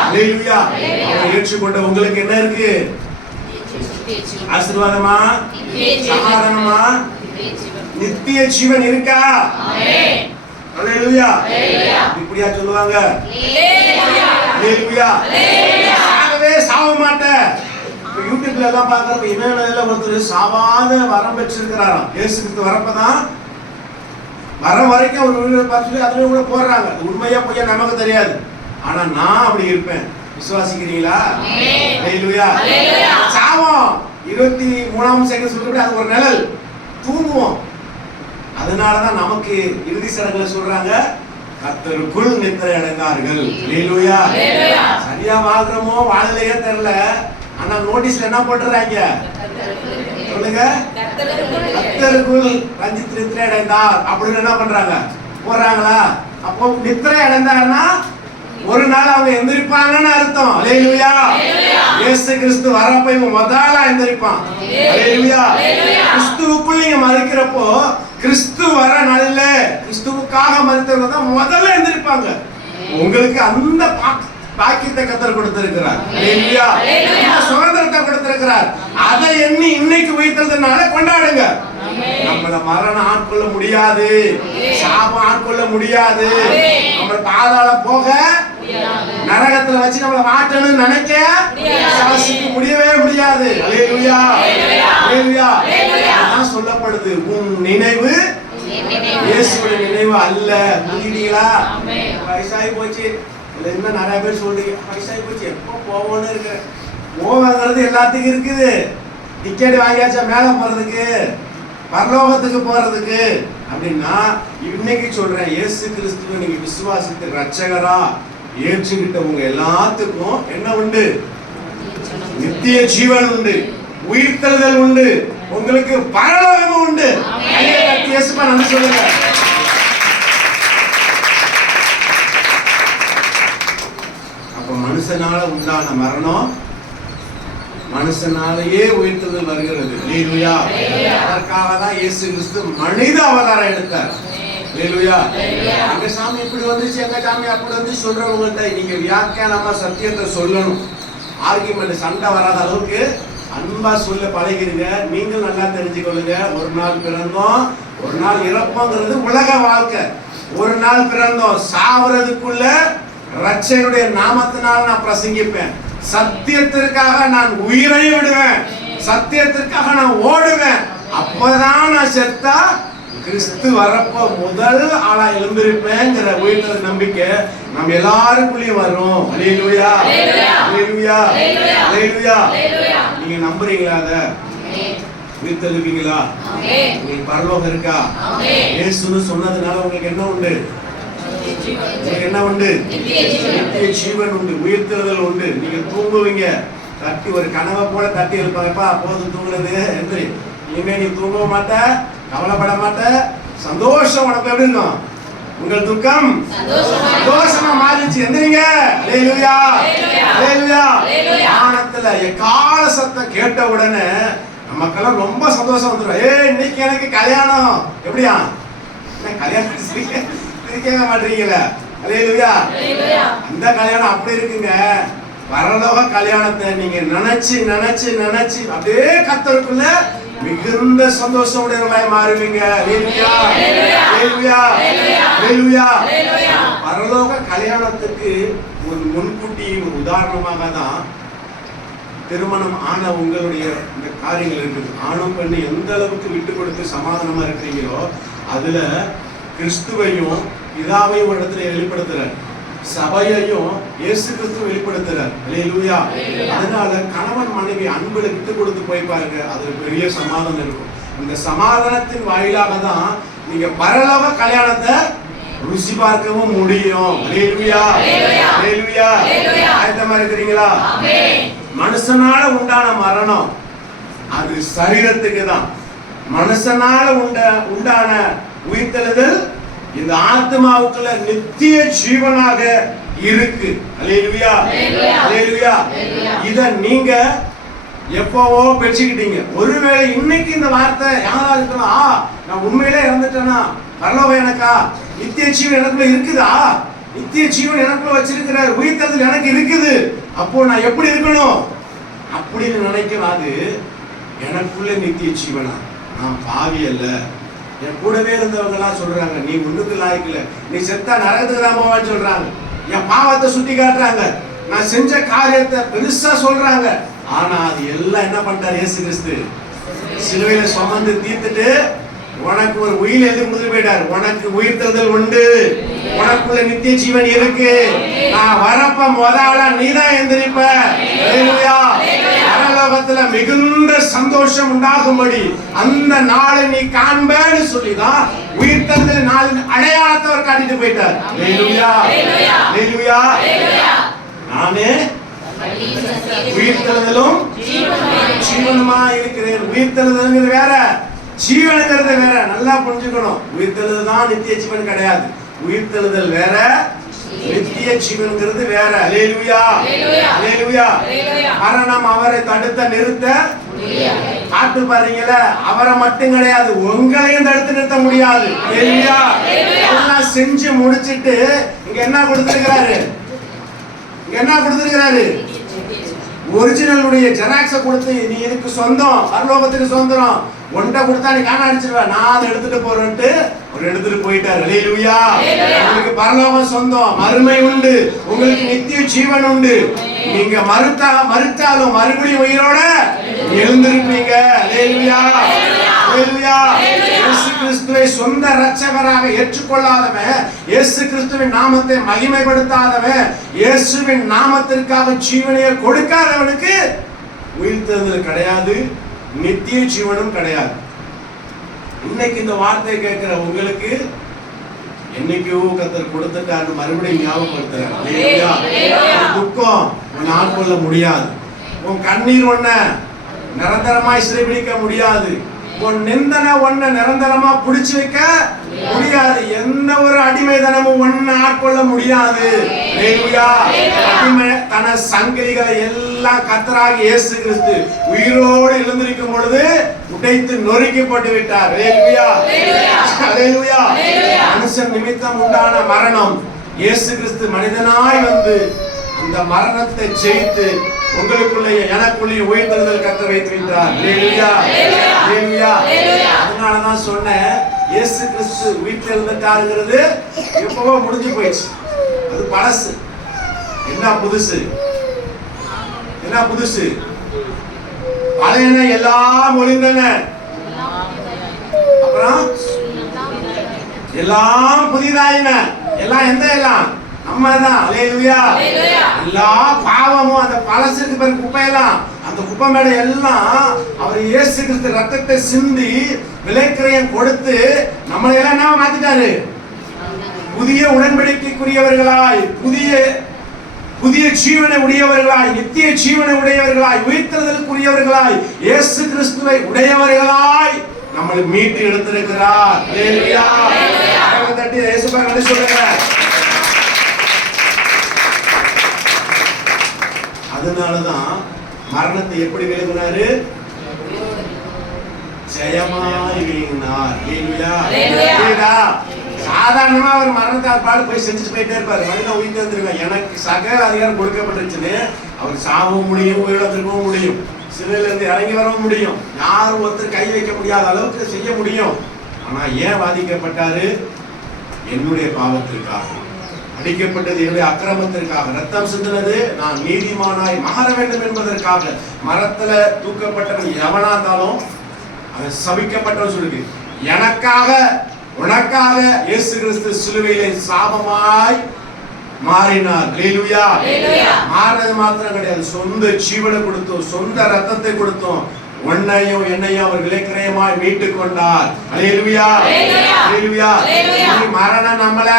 அல்லேலூயா. அவரை ஏற்றுக்கொண்ட உங்களுக்கு என்ன இருக்கு? ஆசீர்வாதமா, சமாதானமா, நித்திய ஜீவன் இருக்கா? அல்லேலூயா. இப்படியா சொல்லுவாங்க? அல்லேலூயா. சாகவே சாவ மாட்டேன். யூடியூப்ல எல்லாம் பாக்குறப்ப இமேனுவேல்ல ஒருத்தர் சாவாத வரம் பெற்றிருக்கிறாராம். இயேசு கிறிஸ்து வரப்பதான் வர வரைக்கும் ஒரு வீடியோ பார்த்து அதுல கூட போடுறாங்க. உண்மையா பொய்யா நமக்கு தெரியாது, ஆனா நான் அப்படி இருப்பேன். விசுவாசிக்கிறீங்களா? அல்லேலூயா. சாவோம் 23ஆம் செகண்ட் சொல்லிட்டு அது ஒரு நிழல், தூங்குவோம். அதனாலதான் நமக்கு இறுதி சடங்குல சொல்றாங்க, கர்த்தருக்குள் நித்திரை அடைந்தார்கள். அல்லேலூயா. சரியா வாழ்றோமோ வாழலையே தெரியல, ஆனா நோட்டீஸ்ல என்ன போட்டுறாங்க சொல்லுங்க, கர்த்தருக்குள் ரஞ்சித் நித்திரை அடைந்தார் அப்படின்னு என்ன பண்றாங்க போடுறாங்களா? அப்போ நித்திரை அடைந்தார்னா ஒரு நாள் அவங்க எந்திரிப்பாங்கன்னு அர்த்தம். அல்லேலூயா. இயேசு கிறிஸ்து வரப்ப இவங்க முதல்ல எந்திரிப்பான். அல்லேலூயா. கிறிஸ்துவுக்குள் நீங்க மறிக்கிறப்போ, கிறிஸ்து வர நாள்ல கிறிஸ்துவுக்காக மறித்தவங்க தான் முதல்ல எந்திரிப்பாங்க. உங்களுக்கு அந்த பாக்கியத்தை கர்த்தர் கொடுத்திருக்கிறார். அல்லேலூயா. சுதந்திரத்தை கொடுத்திருக்கிறார். அதை எண்ணி இன்னைக்கு உயிர்த்ததுனால கொண்டாடுங்க. நம்மள மரணம் ஆட்கொள்ள முடியாது, சாபம் ஆட்கொள்ள முடியாது, நம்ம பாதாள போக நரகத்துல வச்சு நம்மள மாட்டணும்னு நினைக்க சாசிக்க முடியவே முடியாது. அல்லேலூயா, அல்லேலூயா. அதான் சொல்லப்படுது, உன் நினைவு இயேசுவின் நினைவு அல்ல. புரியுதீங்களா? வயசாகி போச்சு, இன்னும் நிறைய பேர் சொல்றீங்க வயசாகி போச்சு எப்போ போவோன்னு இருக்கு. போவாங்கிறது எல்லாத்துக்கும் இருக்குது. டிக்கெட் வாங்கியாச்சா மேல போறதுக்கு, பரலோகத்துக்கு போறதுக்கு அப்படின்னா, இன்னைக்கு சொல்றேன், இயேசு கிறிஸ்துவை நீங்க விசுவாசித்து ரட்சகரா ஏற்றுக்கிட்ட உங்க எல்லாத்துக்கும் என்ன உண்டு? நித்திய ஜீவன் உண்டு, உயிர்த்தெழுதல் உண்டு, உங்களுக்கு பரலோகம் உண்டு. இயேசுப்பா நன்றி சொல்லுங்க. அப்ப மனுஷனால உண்டான மரணம் மனுஷனாலேயே உயிர்த்தெழுதல் வருகிறது. அல்லேலூயா. அதற்காக தான் இயேசு கிறிஸ்து மனித அவதாரம் எடுத்தார். அல்லேலூயா. எங்க சாமி இப்படி வந்துச்சு, எங்க சாமி அப்படி வந்து சொல்றவங்கள்ட்ட நீங்க வியாக்கியானமா சத்தியத்தை சொல்லணும். ஆர்கியுமெண்ட், சண்டை வராத அளவுக்கு அன்பா சொல்ல பழகிருங்க. நீங்கள் நல்லா தெரிஞ்சுக்கொள்ளுங்க. ஒரு நாள் பிறந்தோம், ஒரு நாள் இறப்போங்கிறது உலக வாழ்க்கை. ஒரு நாள் பிறந்தோம், சாவறதுக்குள்ள ரட்சகருடைய நாமத்தினால் நான் பிரசங்கிப்பேன். சத்தியத்திற்காக நான் உயிரை விடுவேன், சத்தியத்திற்காக நான் ஓடுவேன். அப்பதான் நான் செத்தா கிறிஸ்து வரப்ப முதல் ஆளா எழுந்திருப்பேங்கிற உயிர்த்த நம்பிக்கை நம்ம எல்லாருக்குள்ளயும் வரும். அல்லேலூயா, அல்லேலூயா, அல்லேலூயா. நீங்க நம்புறீங்களா? அத உயிர்த்தெழுவீங்களா? உங்களுக்கு பரலோகம் இருக்கா? இயேசுன்னு சொன்னதுனால உங்களுக்கு என்ன உண்டு? உங்களுக்கு என்ன உண்டு? நித்திய ஜீவன் உண்டு, உயிர்த்தெழுதல் உண்டு. நீங்க தூங்குவீங்க, தட்டி ஒரு கனவை போல தட்டி எழுப்பாங்கப்பா, போதும் தூங்குறது என்று. இனிமே நீ தூங்க மாட்ட, கவலைப்பட மாட்ட, சந்தோஷம். உனக்கு எப்படி இருக்கும்? உங்கள் துக்கம் சந்தோஷமா மாறிச்சு. எந்திரிங்க. அல்லேலூயா, அல்லேலூயா. வானத்துல எக்கால சத்தம் கேட்ட உடனே நமக்கெல்லாம் ரொம்ப சந்தோஷம் வந்துடும். இன்னைக்கு எனக்கு கல்யாணம். எப்படியா? கல்யாணம் சிரிக்கவே மாட்டீங்களா? அல்லேலூயா. அந்த கல்யாணம் அப்படி இருக்குங்க. பரலோக கல்யாணத்தை நீங்க நினைச்சு நினைச்சு நினைச்சு அப்படியே கர்த்தருக்குள்ள மிகுந்த சந்தோஷம் உடையவர்களாய் மாறுவீங்க. அல்லேலூயா, அல்லேலூயா, அல்லேலூயா. பரலோக கல்யாணத்துக்கு ஒரு முன்கூட்டி ஒரு உதாரணமாக தான் திருமணம் ஆன உங்களுடைய இந்த காரியங்கள் இருக்குது. ஆணும் பெண்ணு எந்த அளவுக்கு விட்டு கொடுத்து சமாதானமா இருக்கிறீங்களோ அதுல கிறிஸ்துவையும் பிதாவையும் இடத்துல வெளிப்படுத்துறார், சபையையும் இயேசு கிறிஸ்து வெளிப்படுத்துறார். அல்லேலூயா. அதனால கணவன் மனைவி அன்புல விட்டு கொடுத்து போய் பாருங்க, அதுல பெரிய சமாதானம் இருக்கும். இந்த சமாதானத்தின் வாயிலாக தான் நீங்க பரலோக கல்யாணத்தை ருசி பார்க்கவும் முடியும். அல்லேலூயா, அல்லேலூயா. ஆயத்தமா இருக்கிறீங்களா? மனுஷனால உண்டான மரணம் அது சரீரத்துக்கு தான். மனுஷனால உண்டான உயிர்த்தெழுதல் இந்த ஆத்மாவுக்குள்ள நித்திய ஜீவனாக இருக்கு. அல்லேலூயா, அல்லேலூயா. இத நீங்க எப்பவோ பெற்றுக்கிட்டீங்க. ஒருவேளை இன்னைக்கு இந்த வார்த்தை யாரா இருக்கலாம், நான் உண்மையிலே இறந்துட்டேனா, பரலோகம் எனக்கா, நித்திய ஜீவன் எனக்குள்ள இருக்குதா, நித்திய ஜீவன் எனக்குள்ள வச்சிருக்கிறார், உயிர்த்தெழுதல் எனக்கு இருக்குது, அப்போ நான் எப்படி இருக்கணும் அப்படின்னு நினைக்கிறாது. எனக்குள்ள நித்திய ஜீவனா, நான் பாவி அல்ல. என் கூடவே இருந்தவங்க எல்லாம் சொல்றாங்க, நீ ஒண்ணுக்கு லாய்க்கல, நீ செத்தா நரகத்துக்கு தான் போவான்னு சொல்றாங்க. என் பாவத்தை சுட்டி காட்டுறாங்க, நான் செஞ்ச காரியத்தை பெருசா சொல்றாங்க. ஆனா அது எல்லாம் என்ன பண்ணிட்டார் இயேசு கிறிஸ்து? சிலுவையில சுமந்து தீர்த்துட்டு உனக்கு ஒரு உயிர் எழுதி கொடுத்து போயிட்டார். உனக்கு உயிர்த்தெழுதல் உண்டு, உனக்குள்ள நித்திய ஜீவன் இருக்கு. நான் வரப்ப முதலா நீதான் எந்திரிப்ப. அல்லேலூயா. பரலோகத்துல மிகுந்த சந்தோஷம் உண்டாகும்படி அந்த நாளை நீ காண்பேன்னு சொல்லிதான் உயிர்த்தெழுதல் நாளின் அடையாளத்தை அவர் காட்டிட்டு போயிட்டார். அல்லேலூயா, அல்லேலூயா. நானே உயிர்த்தெழுதலும் ஜீவனுமா இருக்கிறேன். உயிர்த்தெழுதல் வேற, ஜீவனுங்கிறது வேற. நல்லா புரிஞ்சுக்கணும். உயிர்த்தெழுதல் தான் நித்திய ஜீவன் கிடையாது. உயிர்த்தெழுதல் வேற, நித்திய ஜீவன்ங்கிறது வேற. அல்லேலூயா, அல்லேலூயா. மரணம் அவரை தடுத்த நிறுத்த காட்டு பாருங்கள, அவரை மட்டும் கிடையாது, உங்களையும் தடுத்து நிறுத்த முடியாது. அல்லேலூயா. எல்லாம் செஞ்சு முடிச்சிட்டு இங்க என்ன கொடுத்திருக்கிறாரு? இங்க என்ன கொடுத்திருக்கிறாரு? ஒரிஜினலுடைய ஜெராக்ஸ கொடுத்து, நீ இதுக்கு சொந்தம், பரலோகத்துக்கு சொந்தம், ஒன்றை கொடுத்தா நீ காண அடிச்சிருவ, நான் அதை எடுத்துட்டு போறேன்ட்டு ஒரு எடுத்துட்டு போயிட்டார். அல்லேலூயா. உங்களுக்கு பரலோகம் சொந்தம், மறுமை உண்டு, உங்களுக்கு நித்திய ஜீவன் உண்டு. நீங்க மறுத்தாலும் மறுபடியும் உயிரோட எழுந்திருப்பீங்க. அல்லேலூயா, அல்லேலூயா. இயேசு கிறிஸ்துவை சொந்த இரட்சகராக ஏற்றுக்கொள்ளாதவன், இயேசு கிறிஸ்துவின் நாமத்தை மகிமைப்படுத்தாதவன், இயேசுவின் நாமத்திற்காக ஜீவனையை கொடுக்காதவனுக்கு உயிர்த்தெழுதல் கிடையாது, நித்திய ஜீவனும் கிடையாது. இன்னைக்கு இந்த வார்த்தை கேட்கிற உங்களுக்கு என்னைக்கோ கர்த்தர் கொடுத்துட்டாரு, மறுபடியும் ஞாபகப்படுத்துறாரு. துக்கம் உன்னை ஆட்கொள்ள முடியாது, உன் கண்ணீர் ஒன்ன நிரந்தரமாய் சிறைபிடிக்க முடியாது, உன் நிந்தனை ஒன்ன நிரந்தரமா புடிச்சு வைக்க முடியாது, எந்த ஒரு அடிமைதனமும் ஒன்ன ஆட்கொள்ள முடியாது. அடிமை தன சங்கிலிகளை எல்லாம் கர்த்தராகிய இயேசு கிறிஸ்து உயிரோடு எழுந்திருக்கும் பொழுது உடைத்து நொறுக்கி போட்டு விட்டார். மனுஷன் நிமித்தம் உண்டான மரணம், இயேசு கிறிஸ்து மனிதனாய் வந்து அந்த மரணத்தை ஜெயித்து உங்களுக்குள்ளே எனக்குள்ளே உயிர்த்தெழுதல் கர்த்தர் வைத்திருக்கிறார். ஹல்லேலூயா, ஹல்லேலூயா. அதனாலதான் சொன்னேன், இயேசு கிறிஸ்து உயிர்த்தெழுந்துட்டாருங்கிறது எப்பவோ முடிஞ்சு போயிடுச்சு. அது பழசு. என்ன புதுசு? என்ன புதுசு? பழையன எல்லாம் ஒளிந்தன, அப்புறம் எல்லாம் புதிதாயின. எல்லாம் எந்த எல்லாம்? நம்ம தான். ஹல்லேலூயா. எல்லா பாவமும் அந்த பழசுக்கு பிறகு குப்பையெல்லாம், அந்த குப்பை மேடை எல்லாம் அவர் இயேசு கிறிஸ்து ரத்தத்தை சிந்தி விலைக்கிரயம் கொடுத்து நம்மளை எல்லாம் என்ன மாத்திட்டாரு? புதிய உடன்படிக்கைக்குரியவர்களாய், புதிய ஜீவனை உடையவர்களாய், நித்திய ஜீவனை உடையவர்களாய், உயிர்த்தெழுதலுக்குரியவர்களாய், இயேசு கிறிஸ்துவை உடையவர்களாய் நம்மளை மீட்டு எடுத்திருக்கிறார். ஹல்லேலூயா. கரங்களை தட்டி இயேசுவை நன்றி சொல்லுங்க. அதனாலதான் மரணத்தை எப்படி விலகினாரு? ஜெயமாய் விலகினார். ஹல்லேலூயா. சாதாரணமா அவர் மரணத்தை பாடு போய் செஞ்சுட்டு போயிட்டே இருப்பாரு. மனிதன் உயிர் தந்துருவேன், எனக்கு சகல அதிகாரம் கொடுக்கப்பட்டுச்சுன்னு அவர் சாகவும் முடியும், உயிரிழந்திருக்கவும் முடியும், சிறையில இருந்து இறங்கி வரவும் முடியும், யாரும் ஒருத்தர் கை வைக்க முடியாத அளவுக்கு செய்ய முடியும். ஆனா ஏன் வாதிக்கப்பட்டாரு? என்னுடைய பாவத்திற்காக அடிக்கப்பட்டது, என்னுடைய அக்கிரமத்திற்காக ரத்தம் சிந்தினது, நான் நீதிமானாய் மாற வேண்டும் என்பதற்காக. மரத்துல தூக்கப்பட்டவன் எவனா இருந்தாலும் அவன் சபிக்கப்பட்டவன் சொல்லுது. எனக்காக உனக்காக இயேசு கிறிஸ்து சிலுவையிலே சாபமாய் மாறினார். ஹல்லேலூயா. மாறினது மாத்திரம் கிடையாது, சொந்த ஜீவனை கொடுத்தோம், சொந்த ரத்தத்தை கொடுத்தோம், உன்னையும் என்னையும் அவர் விலைக்கிரயமாய் மீட்டு கொண்டார். ஹல்லேலூயா, ஹல்லேலூயா. இனி மரணம் நம்மள,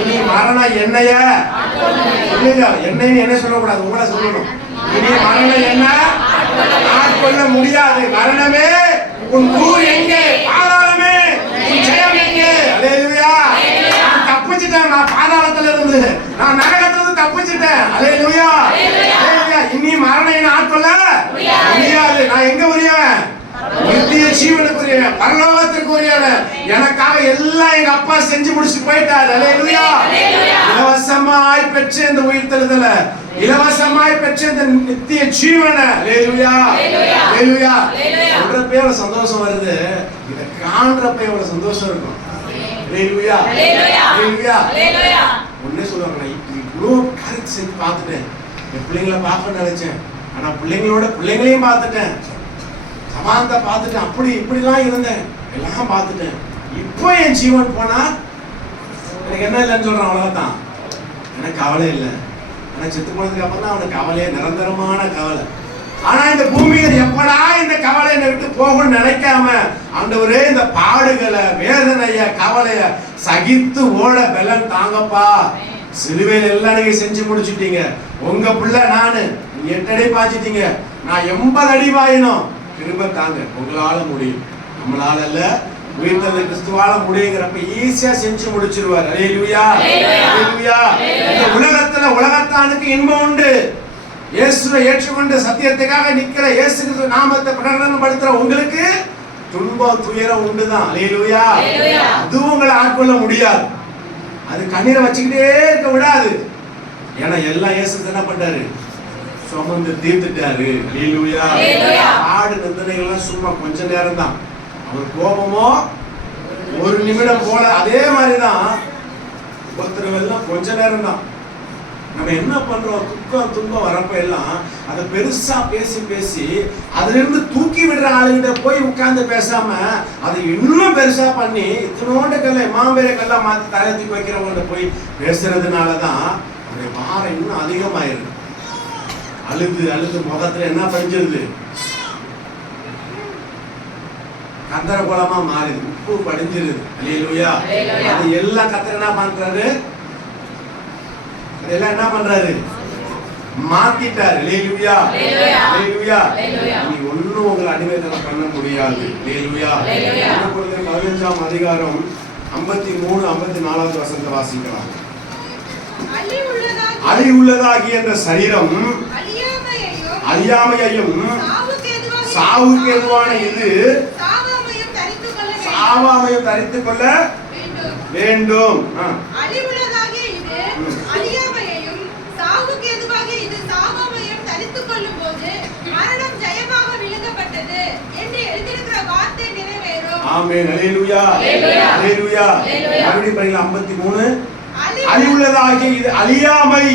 இனி மரணம் என்னைய, என்னைன்னு என்ன சொல்லக்கூடாது, உங்களை சொல்லணும். இனி மரணம் என்ன ஆட்கொள்ள முடியாது. மரணமே உன் கூர் எங்கே? பாதாளமே உன் ஜெயம் எங்கே? ஹல்லேலூயா. நான் தப்பிச்சிட்டேன், நான் பாதாளத்துல இருந்து, நான் நரகத்துல இருந்து தப்பிச்சிட்டேன். ஹல்லேலூயா, ஹல்லேலூயா. இனி மரணம் என்ன ஆட்கொள்ள முடியாது. நான் எங்க உரியவன்? நித்திய ஜீவனுக்குரியவன், பரலோகத்திற்குரியவன். எனக்காக எல்லாம் எங்க அப்பா செஞ்சு முடிச்சு போயிட்டார். ஹல்லேலூயா. இலவசமாய் பெற்ற இந்த உயிர்த்தெழுதல, இலவசமாய் பெற்ற இந்த நித்திய ஜீவன. ஹல்லேலூயா, ஹல்லேலூயா. சொல்றப்பே எவ்வளவு சந்தோஷம் வருது, இத காண்றப்ப எவ்வளவு சந்தோஷம் இருக்கும். ஹல்லேலூயா, ஹல்லேலூயா. ஒண்ணே சொல்லுவாங்க, நான் இவ்வளவு காரியத்தை செஞ்சு பார்த்துட்டேன், என் பிள்ளைங்களை பார்க்க நினைச்சேன், ஆனா பிள்ளைங்களோட பிள்ளைங்களையும் பார்த்துட்டேன், சமானத்தை பார்த்துட்டேன், அப்படி இப்படிலாம் இருந்தேன், எல்லாம் பார்த்துட்டேன். இப்போ என் ஜீவன் போனா எனக்கு என்ன இல்லைன்னு சொல்றான், அவ்வளவுதான். எனக்கு கவலை இல்லை. ஆனா செத்து போனதுக்கு அப்புறம் தான் அவனுக்கு கவலையே, நிரந்தரமான கவலை. ஆனா இந்த பூமியில் எப்படா இந்த கவலை என்னை விட்டு போகணும்னு நினைக்காம ஆண்டவரே இந்த பாடுகளை, வேதனைய, கவலைய சகித்து ஓட பலன் தாங்கப்பா. சிலுவையில் எல்லாம் நீங்க செஞ்சு முடிச்சுட்டீங்க. உங்க பிள்ளை நானு, 8 அடி பாய்ச்சிட்டீங்க, நான் 80 அடி பாயணும். திரும்ப தாங்க, உங்களால முடியும், நம்மளால இல்ல, உயிர்த்தெழுந்த கிறிஸ்துவால முடியுங்கிறப்ப ஈஸியா செஞ்சு முடிச்சிருவார். ஹல்லேலூயா, ஹல்லேலூயா. இந்த உலகத்துல உலகத்தானுக்கு இன்பம் உண்டு. இயேசுவை ஏற்றுக்கொண்டு சத்தியத்துக்காக நிக்கிற, இயேசு கிறிஸ்து நாமத்தை பிரகடனப்படுத்துற உங்களுக்கு துன்பம் துயரம் உண்டுதான். ஹல்லேலூயா. அது உங்களை ஆட்கொள்ள முடியாது, அது கண்ணீரை வச்சுக்கிட்டே இருக்க விடாது. ஏன்னா எல்லாம் இயேசு என்ன பண்றாரு? சுமந்து தீர்த்துட்டாரு. ஹல்லேலூயா. ஆடு நிந்தனைகள்லாம் சும்மா கொஞ்ச நேரம் தான், அவர் கோபமோ 1 நிமிடம் போல. அதே மாதிரிதான் உபத்திரவெல்லாம் கொஞ்ச நேரம் தான். நம்ம என்ன பண்றோம்? துக்கம் துன்பம் வரப்ப எல்லாம் அதை பெருசா பேசி பேசி அதுல இருந்து தூக்கி விடுற ஆளுகிட்ட போய் உட்கார்ந்து பேசாம அதை இன்னும் பெருசா பண்ணி இத்தனோண்ட கல்ல மாம்பேரை கல்லா மாத்தி தலையத்துக்கு வைக்கிறவங்க போய் பேசுறதுனாலதான் அவருடைய பாரம் இன்னும் அதிகமாயிருது. அழுது அழுது முகத்துல என்ன பறிஞ்சிருது? கந்தர கோலமா மாறுது, உப்பு படிஞ்சிருது. ஹல்லேலூயா. அது எல்லாம் கத்தர் என்ன பண்றாரு? அதெல்லாம் என்ன பண்றாரு? மாத்திட்டாரு. ஹல்லேலூயா, ஹல்லேலூயா. நீ ஒண்ணும் உங்களை அடிமைத்தனம் பண்ண முடியாது. ஹல்லேலூயா. 15ஆம் அதிகாரம் 53 54வது வசனத்தை வாசிக்கலாம். அழி உள்ளதாகிய அந்த சரீரம் அழியாமையையும் சாவுக்கு எதுவான இது சாவாமையும் தரித்துக் கொள்ள வேண்டும். அழிவுள்ளதாகிய இது அழியாமையையும் சாவுக்கு ஆமென். அல்லேலூயா. அல்லேலூயா. மறுபடியும் பாருங்க 53. அழிவுள்ளதாகிய இது அழியாமை,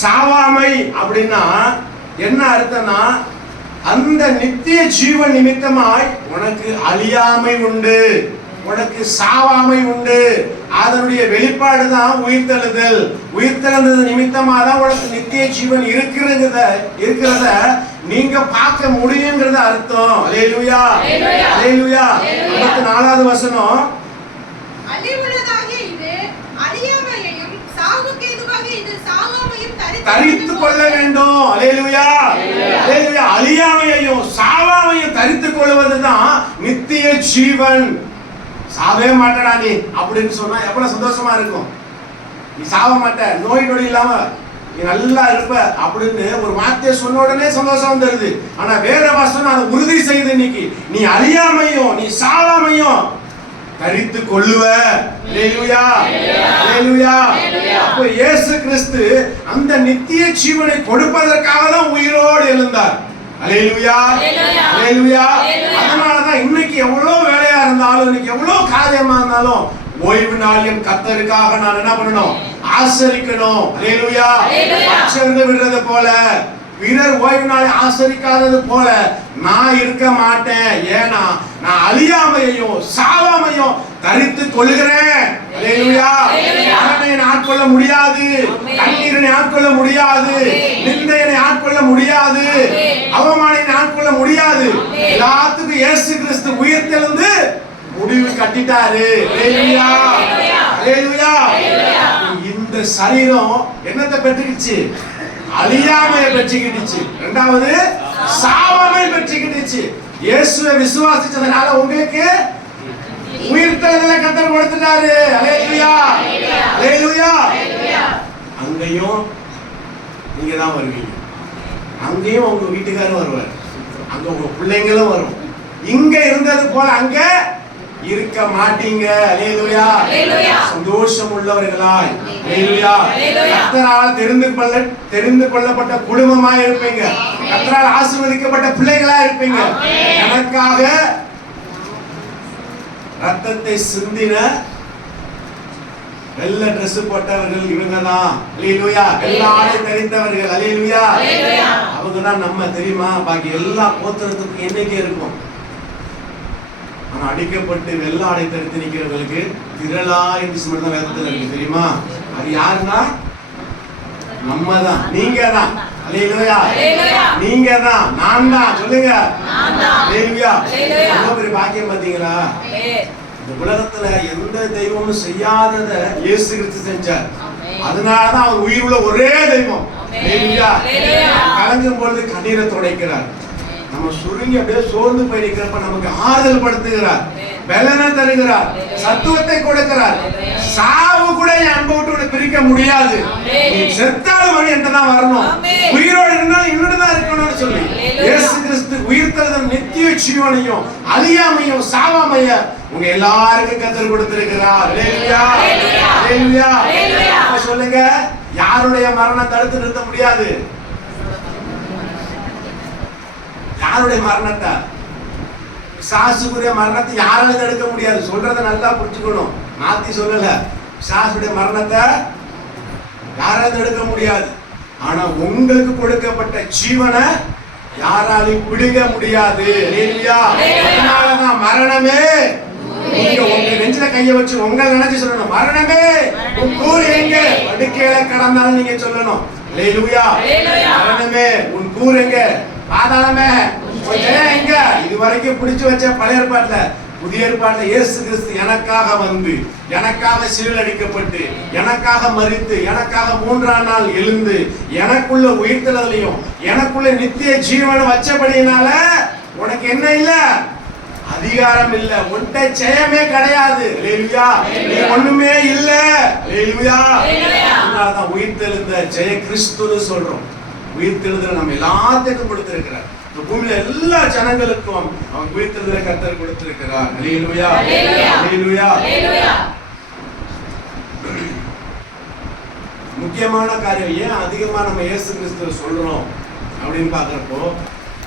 சாவாமை அப்படின்னா என்ன அர்த்தம்னா, அந்த நித்திய ஜீவன் நிமித்தமாய் உனக்கு அழியாமை உண்டு, உனக்கு சாவாமை உண்டு. அதனுடைய வெளிப்பாடு தான் உயிர்த்தெழுதல். உயிர்த்தெழுந்தது நிமித்தமா தான் உனக்கு நித்திய ஜீவன் இருக்கிறத நீங்க பார்க்க முடியுங்கிறது அர்த்தம். அல்லேலூயா. அல்லேலூயா. 54வது வசனம், அழிவுள்ளதாகிய இது அழியாமையையும் சாவுக்கு ஏதுவாகிய இது சாவாமையும் தரித்து கொள்ள வேண்டும். அல்லேலூயா. அல்லேலூயா. அழியாமையையும் சாவாமையும் தரித்து கொள்வதுதான் நித்திய ஜீவன். சாவே மாட்டடா நீ அப்படின்னு சொன்னா எவ்வளவு சந்தோஷமா இருக்கும். நீ சாவ மாட்ட, நோய் நொடி இல்லாம நீ நல்லா இருப்ப அப்படின்னு ஒரு வார்த்தையை சொன்ன உடனே சந்தோஷம் வந்துருது. ஆனா வேற வசனம் அதை உறுதி செய்து, இன்னைக்கு நீ அழியாமையும் நீ சாவாமையும் தரித்து கொள்ளுவ. அல்லேலூயா. அல்லேலூயா. அப்போ இயேசு கிறிஸ்து அந்த நித்திய ஜீவனை கொடுப்பதற்காக தான் உயிரோடு எழுந்தார். அல்லேலூயா. அல்லேலூயா. அதனாலதான் இன்னைக்கு எவ்வளவு வேலையா இருந்தாலும், இன்னைக்கு எவ்வளவு காரியமா இருந்தாலும், ஓய்வு நாளையும் கர்த்தருக்காக நான் என்ன பண்ணணும்? ஆசரிக்கணும். அல்லேலூயா. பச்சைந்து விடுறது போல, பிறர் ஓய்வு நாளை ஆசரிக்காதது போல நான் இருக்க மாட்டேன். ஏன்னா நான் அழியாமையையும் சாவாமையும் தரித்து கொள்கிறேன். அல்லேலூயா. மரணத்தை ஆட்கொள்ள முடியாது, கண்ணீரை ஆட்கொள்ள முடியாது, நிந்தையை ஆட்கொள்ள முடியாது, அவமானத்தை ஆட்கொள்ள முடியாது. எல்லாத்துக்கும் இயேசு கிறிஸ்து உயிர்த்தெழுந்து முடிவு கட்டிட்டாரு. அல்லேலூயா. அல்லேலூயா. இந்த சரீரம் என்னத்தை பெற்றுக்கிச்சு? அழியாமையை பெற்றுக்கிட்டுச்சு. இரண்டாவது சாவாமை பெற்றுக்கிட்டுச்சு. இயேசுவை விசுவாசிச்சதனால உங்களுக்கு உயிர்த்தெழுதலை கர்த்தர் கொடுத்துட்டாரு. அல்லேலூயா. அல்லேலூயா. அங்கேயும் நீங்க தான் வருவீங்க, அங்கேயும் உங்க வீட்டுக்காரர் வருவார், அங்க உங்க பிள்ளைங்களும் வரும். இங்க இருந்தது போல அங்க இருக்க மாட்டீங்க. அல்லேலூயா. சந்தோஷம் உள்ளவர்களாய், அல்லேலூயா, கர்த்தரால் தெரிந்து கொள்ளப்பட்ட குடும்பமாய் இருப்பீங்க. கர்த்தரால் ஆசீர்வதிக்கப்பட்ட பிள்ளைகளா இருப்பீங்க. எனக்காக ரத்தத்தை சிந்தின வெள்ளை Dress போட்டவர்கள் இவங்க தான். அல்லேலூயா. எல்லாரை தெரிந்தவர்கள். அல்லேலூயா. அவங்க தான் நம்ம, தெரியுமா? பாக்கி எல்லா கோத்திரத்துக்கும் என்னைக்கே இருக்கும். ஆனா அடிக்கப்பட்டு வெள்ள ஆடை தரித்து நிற்கிறவர்களுக்கு திரளா என்று தான் வேதத்துல இருக்கு, தெரியுமா? அது யாருன்னா நம்ம தான், நீங்க தான். அல்லேலூயா. நீங்க தான், நான் தான். சொல்லுங்க. அல்லேலூயா. எவ்வளவு பெரிய பாக்கியம் பாத்தீங்களா? இந்த உலகத்துல எந்த தெய்வமும் செய்யாதத இயேசு கிறிஸ்து செஞ்சார். அதனாலதான் அவர் உயிர் உள்ள ஒரே தெய்வம். அல்லேலூயா. கலங்கும் பொழுது கண்ணீரை துடைக்கிறார். நம்ம சுருங்கி அப்படியே சோர்ந்து போய் நிற்கிறப்ப நமக்கு ஆறுதல் படுத்துகிறார், பலனை தருகிறார், சத்துவத்தை கொடுக்கிறார். சாவு கூட என் அன்பை விட்டு பிரிக்க முடியாது. நீ செத்தாலும் வழி என்கிட்ட தான் வரணும், உயிரோடு இருந்தாலும் இன்னொரு தான் இருக்கணும்னு சொல்லி இயேசு கிறிஸ்து உயிர்த்தெழுதல் நித்திய ஜீவனையும் அழியாமையும் சாவாமைய உங்க எல்லாருக்கும் கர்த்தர் கொடுத்திருக்கிறார். அல்லேலூயா. அல்லேலூயா. சொல்லுங்க, யாருடைய மரணம் தடுத்து நிறுத்த முடியாது? யாருடைய மரணத்தை? பிசாசுடைய மரணத்தை யாராலும் தடுக்க முடியாது. சொல்றத நல்லா புரிஞ்சுக்கணும். மாத்தி சொல்லல. பிசாசுடைய மரணத்தை யாராலும் தடுக்க முடியாது. ஆனா உங்களுக்கு கொடுக்கப்பட்ட ஜீவனை யாராலும் பிடுங்க முடியாது. அல்லேலூயா. அதனாலதான் மரணமே, நீங்க உங்க நெஞ்சில கைய வச்சு உங்களை நினைச்சு சொல்லணும், மரணமே உன் கூர் எங்க? படுக்கையில கடந்தாலும் நீங்க சொல்லணும், அல்லேலூயா. மரணமே உன் கூர் எங்க? பாதாளமே எங்க? இது வரைக்கும் பிடிச்சு வச்ச பழைய ஏற்பாட்டுல, புதிய ஏற்பாட்டுல இயேசு கிறிஸ்து எனக்காக வந்து, எனக்காக சிலுவையில் அடிக்கப்பட்டு, எனக்காக மரித்து, எனக்காக 3ஆம் நாள் எழுந்து, எனக்குள்ள உயிர்த்தெழுதலையும் எனக்குள்ள நித்திய ஜீவனை வச்சபடியினால உனக்கு என்ன இல்ல? அதிகாரம் இல்ல, உன்கிட்ட ஜெயமே கிடையாது. அல்லேலூயா. நீ ஒண்ணுமே இல்ல. அல்லேலூயா. அதனாலதான் உயிர்த்தெழுந்த ஜெய கிறிஸ்துன்னு சொல்றோம். உயிர்த்தெழுதலை நம்ம எல்லாத்துக்கும் கொடுத்திருக்கிறார். இந்த பூமியில எல்லா ஜனங்களுக்கும் அவன் உயிர்த்தெழுதலை கர்த்தர் கொடுத்திருக்கிறார். அல்லேலூயா. அல்லேலூயா. முக்கியமான காரியம் ஏன் அதிகமா நம்ம இயேசு கிறிஸ்துவை சொல்றோம் அப்படின்னு பாக்குறப்போ,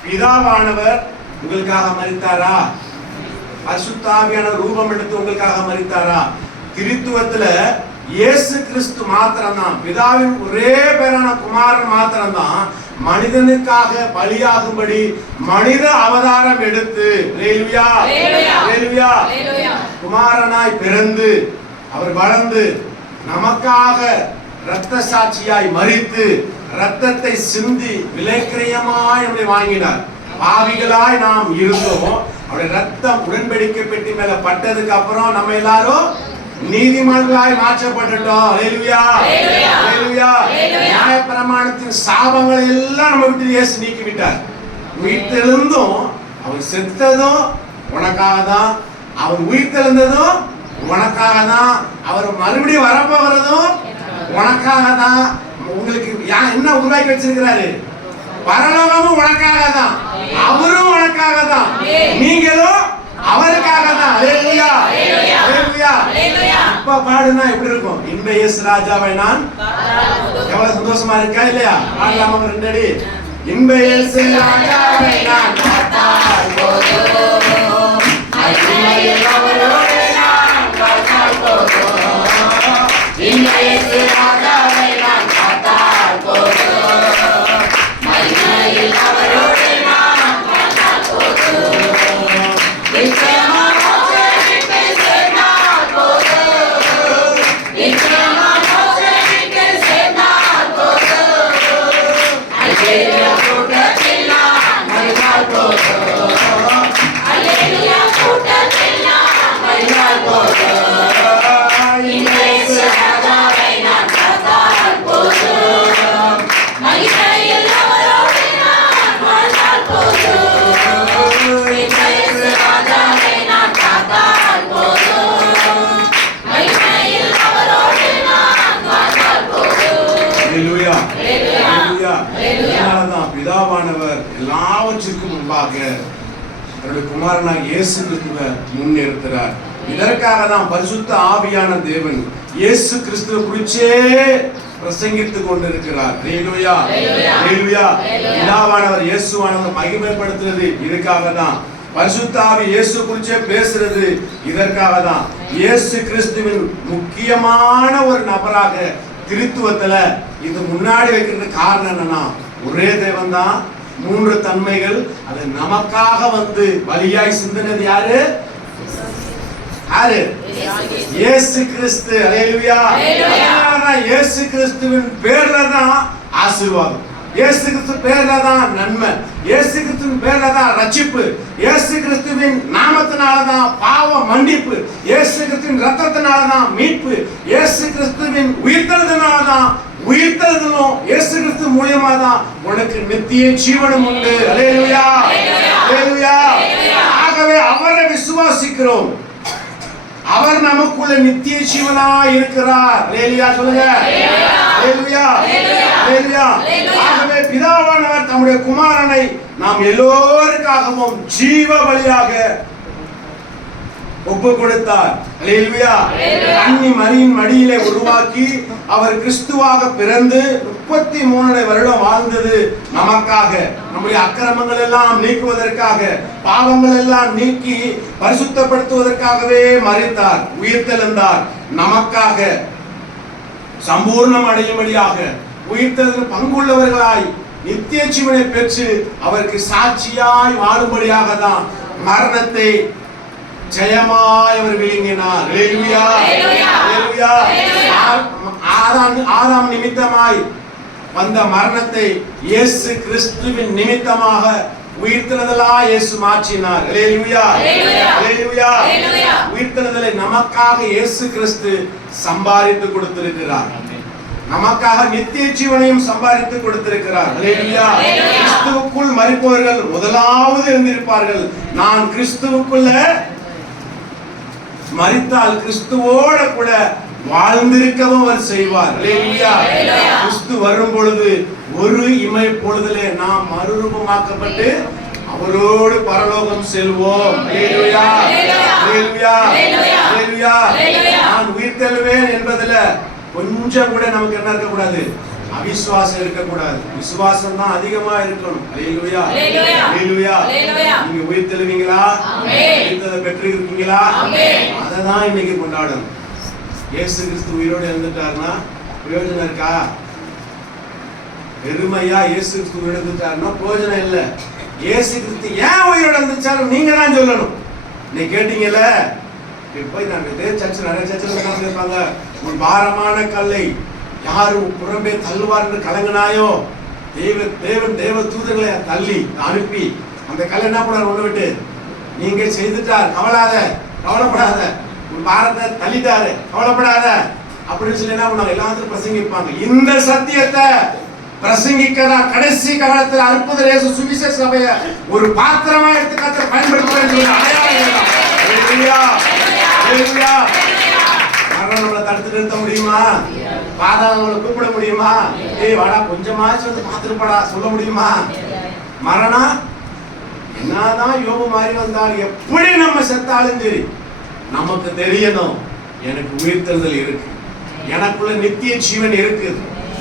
பிதாவானவர் உங்களுக்காக மரித்தாரா? பரிசுத்த ஆவியானவர் ரூபம் எடுத்து உங்களுக்காக மரித்தாரா? திருத்துவத்துல இயேசு கிறிஸ்து மாத்திரம்தான், பிதாவின் ஒரே பேரான குமாரன் மாத்திரம்தான் மனிதனுக்காக பலியாகும்படி மனித அவதாரம் எடுத்து குமாரனாய் பிறந்து அவர் வளர்ந்து நமக்காக இரத்த சாட்சியாய் மரித்து இரத்தத்தை சிந்தி விலைக்கிரயமாய் நம்மை வாங்கினார். பாவிகளாய் நாம் இருந்தோம். அவருடைய ரத்தம் உடன்படிக்கை பெட்டி மேல பட்டதுக்கு அப்புறம் நம்ம எல்லாரும் நீதிமான்களாய் மாற்றப்பட்டுட்டோம். ஹல்லேலூயா, ஹல்லேலூயா. நியாயப்பிரமாணத்தின் சாபங்களை எல்லாம் நம்ம விட்டு இயேசு நீக்கி விட்டார். உயிர்த்தெழுந்தும் அவர் செத்ததும் உனக்காக தான், அவர் உயிர்த்தெழுந்ததும் உனக்காக தான், அவர் மறுபடியும் வரப்போகிறதும் உனக்காக தான். உங்களுக்கு என்ன உருவாக்கி வச்சிருக்கிறாரு? பரலோகமும் உனக்காக தான், அவரும் உனக்காக தான், நீங்களும் அவருக்காக தான். ஹல்லேலூயா, ஹல்லேலூயா. இப்ப பாடுனா எப்படி இருக்கும்? இன்ப இயேசு ராஜாவை நான். எவ்வளவு சந்தோஷமா இருக்கா இல்லையா? பாடலாமா ரெண்டு அடி? இன்ப இயேசு ராஜாவை நான் பார்த்தால் போதும், மகிமையில் அவரோடு நான் பார்த்தால் போதும். இன்ப இயேசு ராஜாவை நான் பார்த்தால் போதும், மகிமையில் அவரோடு நான் பார்த்தால் போதும். பிதாவானவர் எல்லாவற்றிற்கும் முன்பாக தன்னுடைய குமாரனாக இயேசு கிறிஸ்துவை முன்னிறுத்துறார். இதற்காக தான் பரிசுத்த ஆவியான தேவன் இயேசு கிறிஸ்துவை குறிச்சே பிரசங்கித்துக் கொண்டிருக்கிறார். ஹல்லேலூயா, ஹல்லேலூயா. பிதாவானவர் இயேசுவானவர் மகிமைப்படுத்துறது இதுக்காக தான். பரிசுத்த ஆவி இயேசு குறிச்சே பேசுறது இதற்காக தான். இயேசு கிறிஸ்துவின் முக்கியமான ஒரு நபராக திருத்துவத்துல இது முன்னாடி வைக்கிறது காரணம் என்னன்னா, ஒரே தேவன் தான், மூன்று தன்மைகள். அது நமக்காக வந்து பலியாய் சிந்தினது யாரு? யாரு? இயேசு கிறிஸ்து. ஹல்லேலூயா. இயேசு கிறிஸ்துவின் பேர்ல தான் ஆசீர்வாதம், இயேசு கிறிஸ்து பேர்ல தான் நன்மை, இயேசு கிறிஸ்துவின் பேர்ல தான் ரட்சிப்பு, இயேசு கிறிஸ்துவின் நாமத்தினால தான் பாவ மன்னிப்பு, இயேசு கிறிஸ்துவின் ரத்தத்தினால தான் மீட்பு, இயேசு கிறிஸ்துவின் உயிர்த்தெழுதனால தான் உயிர்த்தெழுதலும், இயேசு கிறிஸ்து மூலமா தான் உனக்கு நித்திய ஜீவனம் உண்டு. ஹல்லேலூயா, ஹல்லேலூயா. ஆகவே அவரை விசுவாசிக்கிறோம், அவர் நமக்குள்ள நித்திய ஜீவனா இருக்கிறார். ஹல்லேலூயா சொல்லுங்க. ஹல்லேலூயா, ஹல்லேலூயா. ஆகவே பிதாவானவர் தம்முடைய குமாரனை நாம் எல்லோருக்காகவும் ஜீவ பலியாக ஒப்பு கொடுத்தார். ஹல்லேலூயா. கன்னி மரியின் மடியிலே உருவாக்கி அவர் கிறிஸ்துவாக பிறந்து 33 வருடம் வாழ்ந்தது நமக்காக, நம்முடைய அக்கிரமங்கள் எல்லாம் நீக்குவதற்காக, பாவங்கள் எல்லாம் நீக்கி பரிசுத்தப்படுத்துவதற்காகவே மரித்தார், உயிர்த்தெழுந்தார். நமக்காக சம்பூர்ணம் அடையும்படியாக உயிர்த்தெழுந்த பங்குள்ளவர்களாய் நித்திய ஜீவனை பெற்று அவருக்கு சாட்சியாய் வாழும்படியாக தான் மரணத்தை ஜெயமாய் அவர் விழுங்கினார். ஹல்லேலூயா, ஹல்லேலூயா. ஆதாம் நிமித்தமாய் வந்த மரணத்தை இயேசு கிறிஸ்துவின் நிமித்தமாக உயிர்த்தெழுதலா இயேசு மாற்றினார். ஹல்லேலூயா, ஹல்லேலூயா. உயிர்த்தெழுதலை நமக்காக இயேசு கிறிஸ்து சம்பாதித்து கொடுத்திருக்கிறார், நமக்காக நித்திய ஜீவனையும் சம்பாதித்து கொடுத்திருக்கிறார். ஹல்லேலூயா. கிறிஸ்துவுக்குள் மரிப்பவர்கள் முதலாவது இருந்திருப்பார்கள். நான் கிறிஸ்துவுக்குள்ள மரித்தால் கிறிஸ்துவோட கூட வாழ்ந்திருக்கவும் அவர் செய்வார். ஹல்லேலூயா. கிறிஸ்து வரும் பொழுது ஒரு இமை பொழுதிலே நாம் மறுரூபமாக்கப்பட்டு அவரோடு பரலோகம் செல்வோம். ஹல்லேலூயா, ஹல்லேலூயா, ஹல்லேலூயா. நான் உயிர்த்தெழுவேன் என்பதுல கொஞ்சம் கூட நமக்கு என்ன இருக்க கூடாது, அவிசுவாசம் இருக்கக்கூடாது. விசுவாசம் தான் அதிகமா இருக்கணும். அல்லேலூயா, அல்லேலூயா. நீங்க உயிர்த்தெழுவீங்களா? உயிர்த்தெழுதலை பெற்று இருக்கீங்களா? அததான் இன்னைக்கு கொண்டாடணும். இயேசு கிறிஸ்து உயிரோடு எழுந்துட்டாருன்னா பிரயோஜனம் இருக்கா? பெருமையா இயேசு கிறிஸ்து உயிரோடு எழுந்துட்டாருன்னா பிரயோஜனம் இல்லை. இயேசு கிறிஸ்து ஏன் உயிரோடு எழுந்துச்சாரு நீங்க தான் சொல்லணும். நீ கேட்டீங்கல்ல, போய் நாங்க சர்ச்சில் நிறைய சர்ச்சில் இருப்பாங்க, உன் பாரமான கல்லை யாரும் புறம்பே தள்ளுவார் என்று கலங்கினாயோ, தேவ தூதர்களை தள்ளி அனுப்பி அந்த கல்லை என்ன பண்ணார்? ஒண்ணு விட்டு நீங்க செய்துட்டார், கவலைப்படாத, உன் பாரத்தை தள்ளிட்டாரு, கவலைப்படாத அப்படின்னு சொல்லி என்ன பண்ணாங்க? எல்லாத்துக்கும் பிரசங்கிப்பாங்க. இந்த சத்தியத்தை பிரசங்கிக்கிறா கடைசி காலத்தில் அற்புத இயேசு சுவிசேஷ சபையை ஒரு பாத்திரமா எடுத்து கர்த்தர் பயன்படுத்துறாரு. நம்மளை தடுத்து நிறுத்த முடியுமா? பாதாளங்களை கூப்பிட முடியுமா? ஏய் வாடா கொஞ்சமாச்சும் வந்து பார்த்துருப்படா சொல்ல முடியுமா? மரணம் என்னதான் யோபு மாதிரி வந்தாலும் எப்படி நம்ம செத்தாலும் சரி நமக்கு தெரியணும், எனக்கு உயிர்த்தெழுதல் இருக்கு, எனக்குள்ள நித்திய ஜீவன் இருக்கு.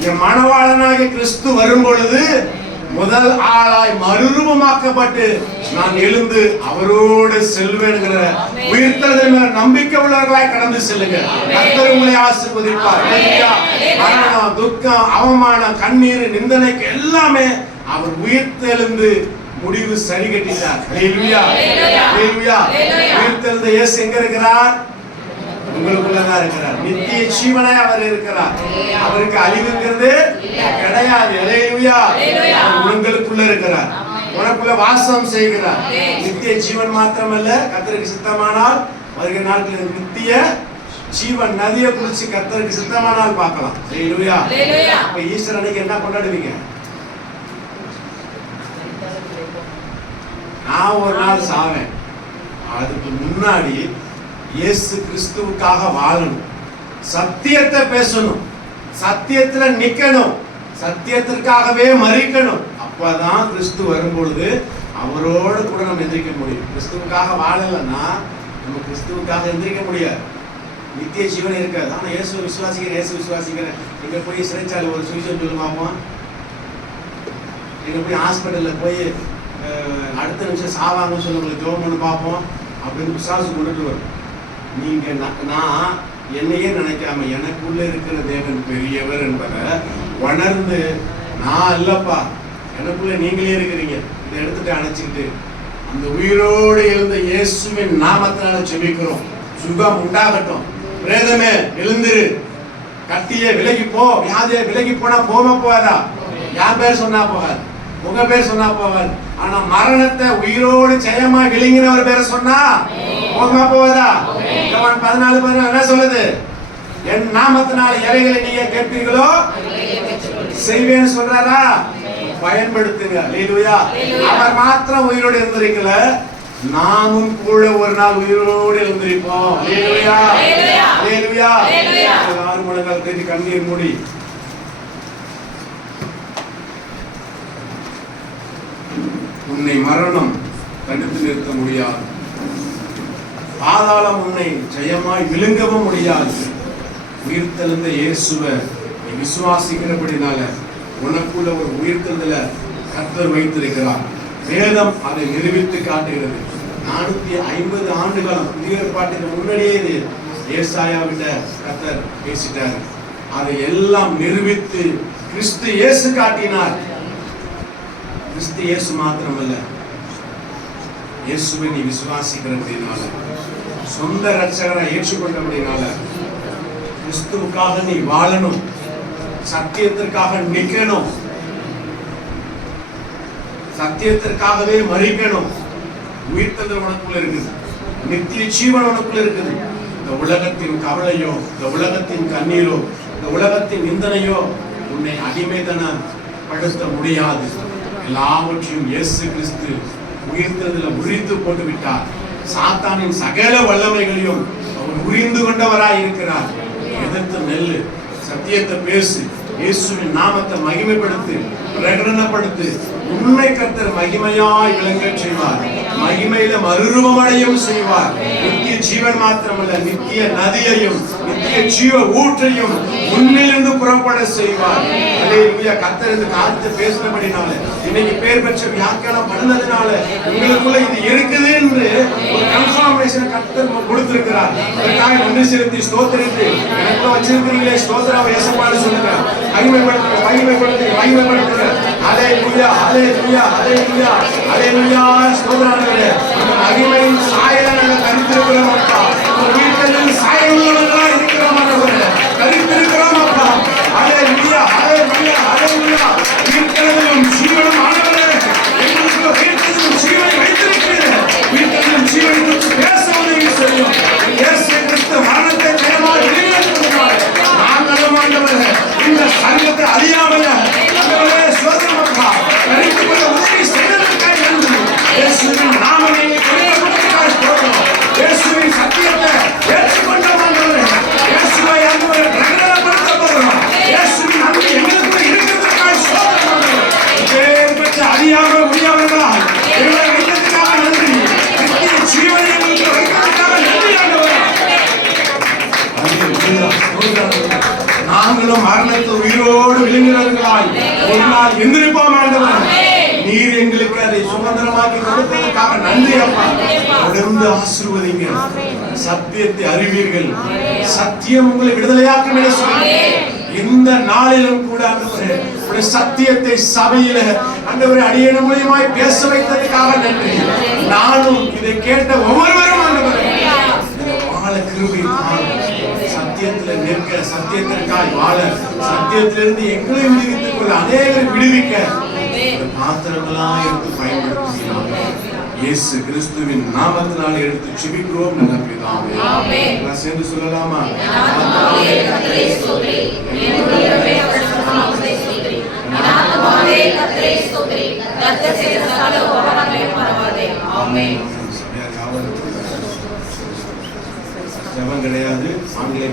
என் மணவாளனாகிய கிறிஸ்து வரும் பொழுது முதல் ஆளாய் மறுரூபமாக்கப்பட்டு நான் எழுந்து அவரோடு செல்வேன்கிற உயிர்த்தெழுதல் மேல நம்பிக்கை உள்ளவர்களாய் கடந்து செல்லுங்க. கர்த்தர் உங்களை ஆசீர்வதிப்பார். மரணம், துக்கம், அவமானம், கண்ணீர், நிந்தனைக்கு எல்லாமே அவர் உயிர்த்தெழுந்து முடிவு சரி கட்டிட்டார். ஹல்லேலூயா, ஹல்லேலூயா. உயிர்த்தெழுந்த இயேசு எங்க இருக்கிறார்? உங்களுக்குள்ளதான் இருக்கிறார். நித்திய ஜீவனாய் அவர் இருக்கிறார். அவருக்கு அழிவுங்கிறது கிடையாது. ஹல்லேலூயா. உங்களுக்குள்ள இருக்கிறார், உனக்குள்ள வாசம் செய்கிறார். நித்திய ஜீவன் மாத்திரமல்ல, கர்த்தருக்கு சித்தமானால் வருகிற நாட்களில் நித்திய ஜீவன் நதியை குளிச்சு கர்த்தருக்கு சித்தமானால் பார்க்கலாம். ஹல்லேலூயா. அப்ப ஈஸ்டர் அன்னைக்கு என்ன கொண்டாடுவீங்க? நான் ஒரு நாள் சாவேன், அதுக்கு முன்னாடி இயேசு கிறிஸ்துவுக்காக வாழணும், சத்தியத்தை பேசணும், சத்தியத்துல நிக்கணும், சத்தியத்திற்காகவே மரிக்கணும். அப்பதான் கிறிஸ்து வரும்பொழுது அவரோடு கூட நம்ம எந்திரிக்க முடியும். கிறிஸ்துவுக்காக வாழலைன்னா நம்ம கிறிஸ்துவுக்காக எந்திரிக்க முடியாது, நித்திய ஜீவன் இருக்காது. ஆனா இயேசு விசுவாசிக்கிறேன். எங்க போய் சிறைச்சாலை ஒரு சுவிசேஷம் சொல்லி பார்ப்போம், எங்க போய் ஹாஸ்பிட்டல்ல போய் அடுத்த நிமிஷம் சாவாங்கன்னு சொல்லி உங்களுக்கு ஜோம் பண்ணி பார்ப்போம் அப்படின்னு விசுவாசம் கொண்டுட்டு வரும். நீங்க நான் என்னையே நினைக்காம எனக்குள்ள இருக்கிற தேவன் பெரியவர் என்பதை உணர்ந்து, நான் இல்லப்பா எனக்குள்ள நீங்களே இருக்கிறீங்க, இதை எடுத்துட்டு அணைச்சிக்கிட்டு அந்த உயிரோடு எழுந்த இயேசுவின் நாமத்தினால ஜெபிக்கிறோம். சுகம் உண்டாகட்டும், பிரேதமே எழுந்திரு, கட்டியே விலகி போ, வியாதியே விலகி போனா போகாதா? யார் பேர் சொன்னா போகாது, உங்க பேர் சொன்னா போகாது. ஆனா மரணத்தை உயிரோடு ஜெயமா விழுங்கின ஒரு பேரை சொன்னா போகாதா? யோவான் 14:14 என்ன சொல்லுது? என் நாமத்தினால் எவைகளை நீங்க கேட்பீர்களோ செய்வேன்னு சொல்றாரா? பயன்படுத்துங்க. அல்லேலூயா. அவர் மாத்திரம் உயிரோடு இருந்திருக்கல, நாமும் கூட ஒரு நாள் உயிரோடு இருந்திருப்போம். அல்லேலூயா, அல்லேலூயா. எல்லாரும் முழங்கால் தேடி கண்ணீர் மூடி உன்னை மரணம் தடுத்து நிறுத்த முடியாது, பாதாளம் உன்னை ஜெயமாய் விழுங்கவும் முடியாது. உயிர்த்தெழுந்த இயேசுவை நீ விசுவாசிக்கிறபடினால உனக்குள்ள ஒரு உயிர்த்தெழுதலை கர்த்தர் வைத்திருக்கிறார். வேதம் அதை நிரூபித்து காட்டுகிறது. 450 ஆண்டுகாலம் புதிய ஏற்பாட்டுக்கு முன்னாடியே ஏசாயாவிட்ட கர்த்தர் பேசிட்டார். அதை எல்லாம் நிரூபித்து கிறிஸ்து இயேசு காட்டினார். கிறிஸ்து இயேசு மாத்திரமல்ல, இயேசுவை நீ விசுவாசிக்கிறபடினால, சொந்த ரட்சகரை ஏற்றுக்கொண்டபடினால, கிறிஸ்துவுக்காக நீ வாழணும், சத்தியத்திற்காக நிக்கணும், சத்தியத்திற்காகவே மரிக்கணும். உயிர்த்தெழுதல் உனக்குள்ள இருக்குது, நித்திய ஜீவன் உனக்குள்ள இருக்குது. இந்த உலகத்தின் கவலையோ, இந்த உலகத்தின் கண்ணீரோ, இந்த உலகத்தின் நிந்தனையோ உன்னை அடிமைத்தனப்படுத்த முடியாது. எல்லாவற்றையும் இயேசு கிறிஸ்து உயிர்த்தெழுதல முறித்து போட்டு விட்டார். சாத்தானின் சகல வல்லமைகளையும் அவர் உரிந்து கொண்டவராய் இருக்கிறார். எதிர்த்து நெல்லு, சத்தியத்தை பேசு, இயேசுவின் நாமத்தை மகிமைப்படுத்து. பிரகடனப்படுத்து. உன்னை கர்த்தர் மகிமையாய் விளங்கச் செய்வார். மகிமையில மறுரூபமடையும் செய்வார். நித்திய ஜீவன் மாத்திரமல்ல, நித்திய நதியையும் நித்திய ஜீவ ஊற்றையும் உன்னிலிருந்து புறப்பட செய்வார். அல்லேலூயா. கர்த்தர் இந்த காலத்தை பேசினபடினால, இன்னைக்கு பேர் பெற்ற வியாக்கியானம் பண்ணதுனால உங்களுக்குள்ள இது இருக்குது என்று ஒரு கன்ஃபர்மேஷன் கர்த்தர் கொடுத்திருக்கிறார். அதற்காக நன்றி செலுத்தி ஸ்தோத்திரித்து, எனக்குள்ள வச்சிருக்கிறீங்களே ஸ்தோத்திரம் ஏசப்பாடு சொல்லுங்க. மகிமைப்படுத்துங்க, மகிமைப்படுத்துங்க, மகிமைப்படுத்துங்க. அல்லேலூயா, அல்லேலூயா, அல்லேலூயா, அல்லேலூயா. ஸ்தோத்திரங்களே, அந்த மகிமையின் சாயலை நாங்கள் தரித்திருக்கிறோம் அப்பா. உங்க வீட்டில் சாயல் உள்ளவர்களா இருக்கிறோம் ஆண்டவரே, தரித்திருக்கிறோம் அப்பா. அல்லேலூயா, அல்லேலூயா, அல்லேலூயா. வீட்டிலும் ஜீவனும் ஆண்டவரே, எங்களுக்கு வீட்டிலும் ஜீவனை வைத்திருக்கிறேன். வீட்டிலும் ஜீவனை குறித்து பேச உதவி செய்யும். இயேசு கிறிஸ்து மரணத்தை ஜெயமாக வெளியேற்றினார். நாங்களும் ஆண்டவரே இந்த சங்கத்தை அறியாமல் ஆண்டவரே சோதனை அப்பா கரித்துக் கொள்ள உதவி செய்ததற்காக நன்றி. இயேசுவின் நாமத்தை கொடுத்ததற்காக ஸ்தோத்திரம். இயேசுவின் சத்தியத்தை ஏற்றுக்கொண்டோம் ஆண்டவரே. இயேசுவை ஆண்டவரே பிரகடனப்படுத்தப்படுகிறோம். இயேசுவின் அன்பு எங்களுக்குள்ள இருக்கிறதற்காக ஸ்தோத்திரம் ஆண்டவரே. இப்பேற்பட்ட அறியாம முடியாதவர்களா எங்களை வைத்ததற்காக நன்றி. நித்திய ஜீவனை எங்களுக்கு வைத்ததற்காக நன்றி ஆண்டவரே. அல்லேலூயா, ஸ்தோத்திரம். நாங்களும் மரணத்தை உயிரோடு விழுங்குகிறவர்களாய் ஒரு நாள் எந்திரிப்போம் ஆண்டவரே. நீர் எங்களுக்கு அதை சுதந்திரமாக்கி கொடுத்ததற்காக நன்றி அப்பா. தொடர்ந்து ஆசீர்வதிங்க. சத்தியத்தை அறிவீர்கள், சத்தியம் உங்களை விடுதலையாக்கும் என சொல்லி இந்த நாளிலும் கூட ஆண்டவரே உடைய சத்தியத்தை சபையில ஆண்டவரே அடியேன் மூலமாய் பேச வைத்ததற்காக நன்றி. நானும் இதை கேட்ட ஒவ்வொருவரும் ஆண்டவரே வாழ கிருபை தாரும். சத்தியத்துல நிற்க, சத்தியத்திற்காய் வாழ, சத்தியத்திலிருந்து எங்களையும் விடுவித்துக் கொள்ள, அநேகரை விடுவிக்க பாத்திரங்களா எடுத்து பயன்படுத்தினார். இயேசு கிறிஸ்துவின் நாமத்தினால் எடுத்து ஜெபிக்கிறோம் நல்ல பிதாவே. நான் சேர்ந்து சொல்லலாமா? ஜெபம் கிடையாது. ஆங்கில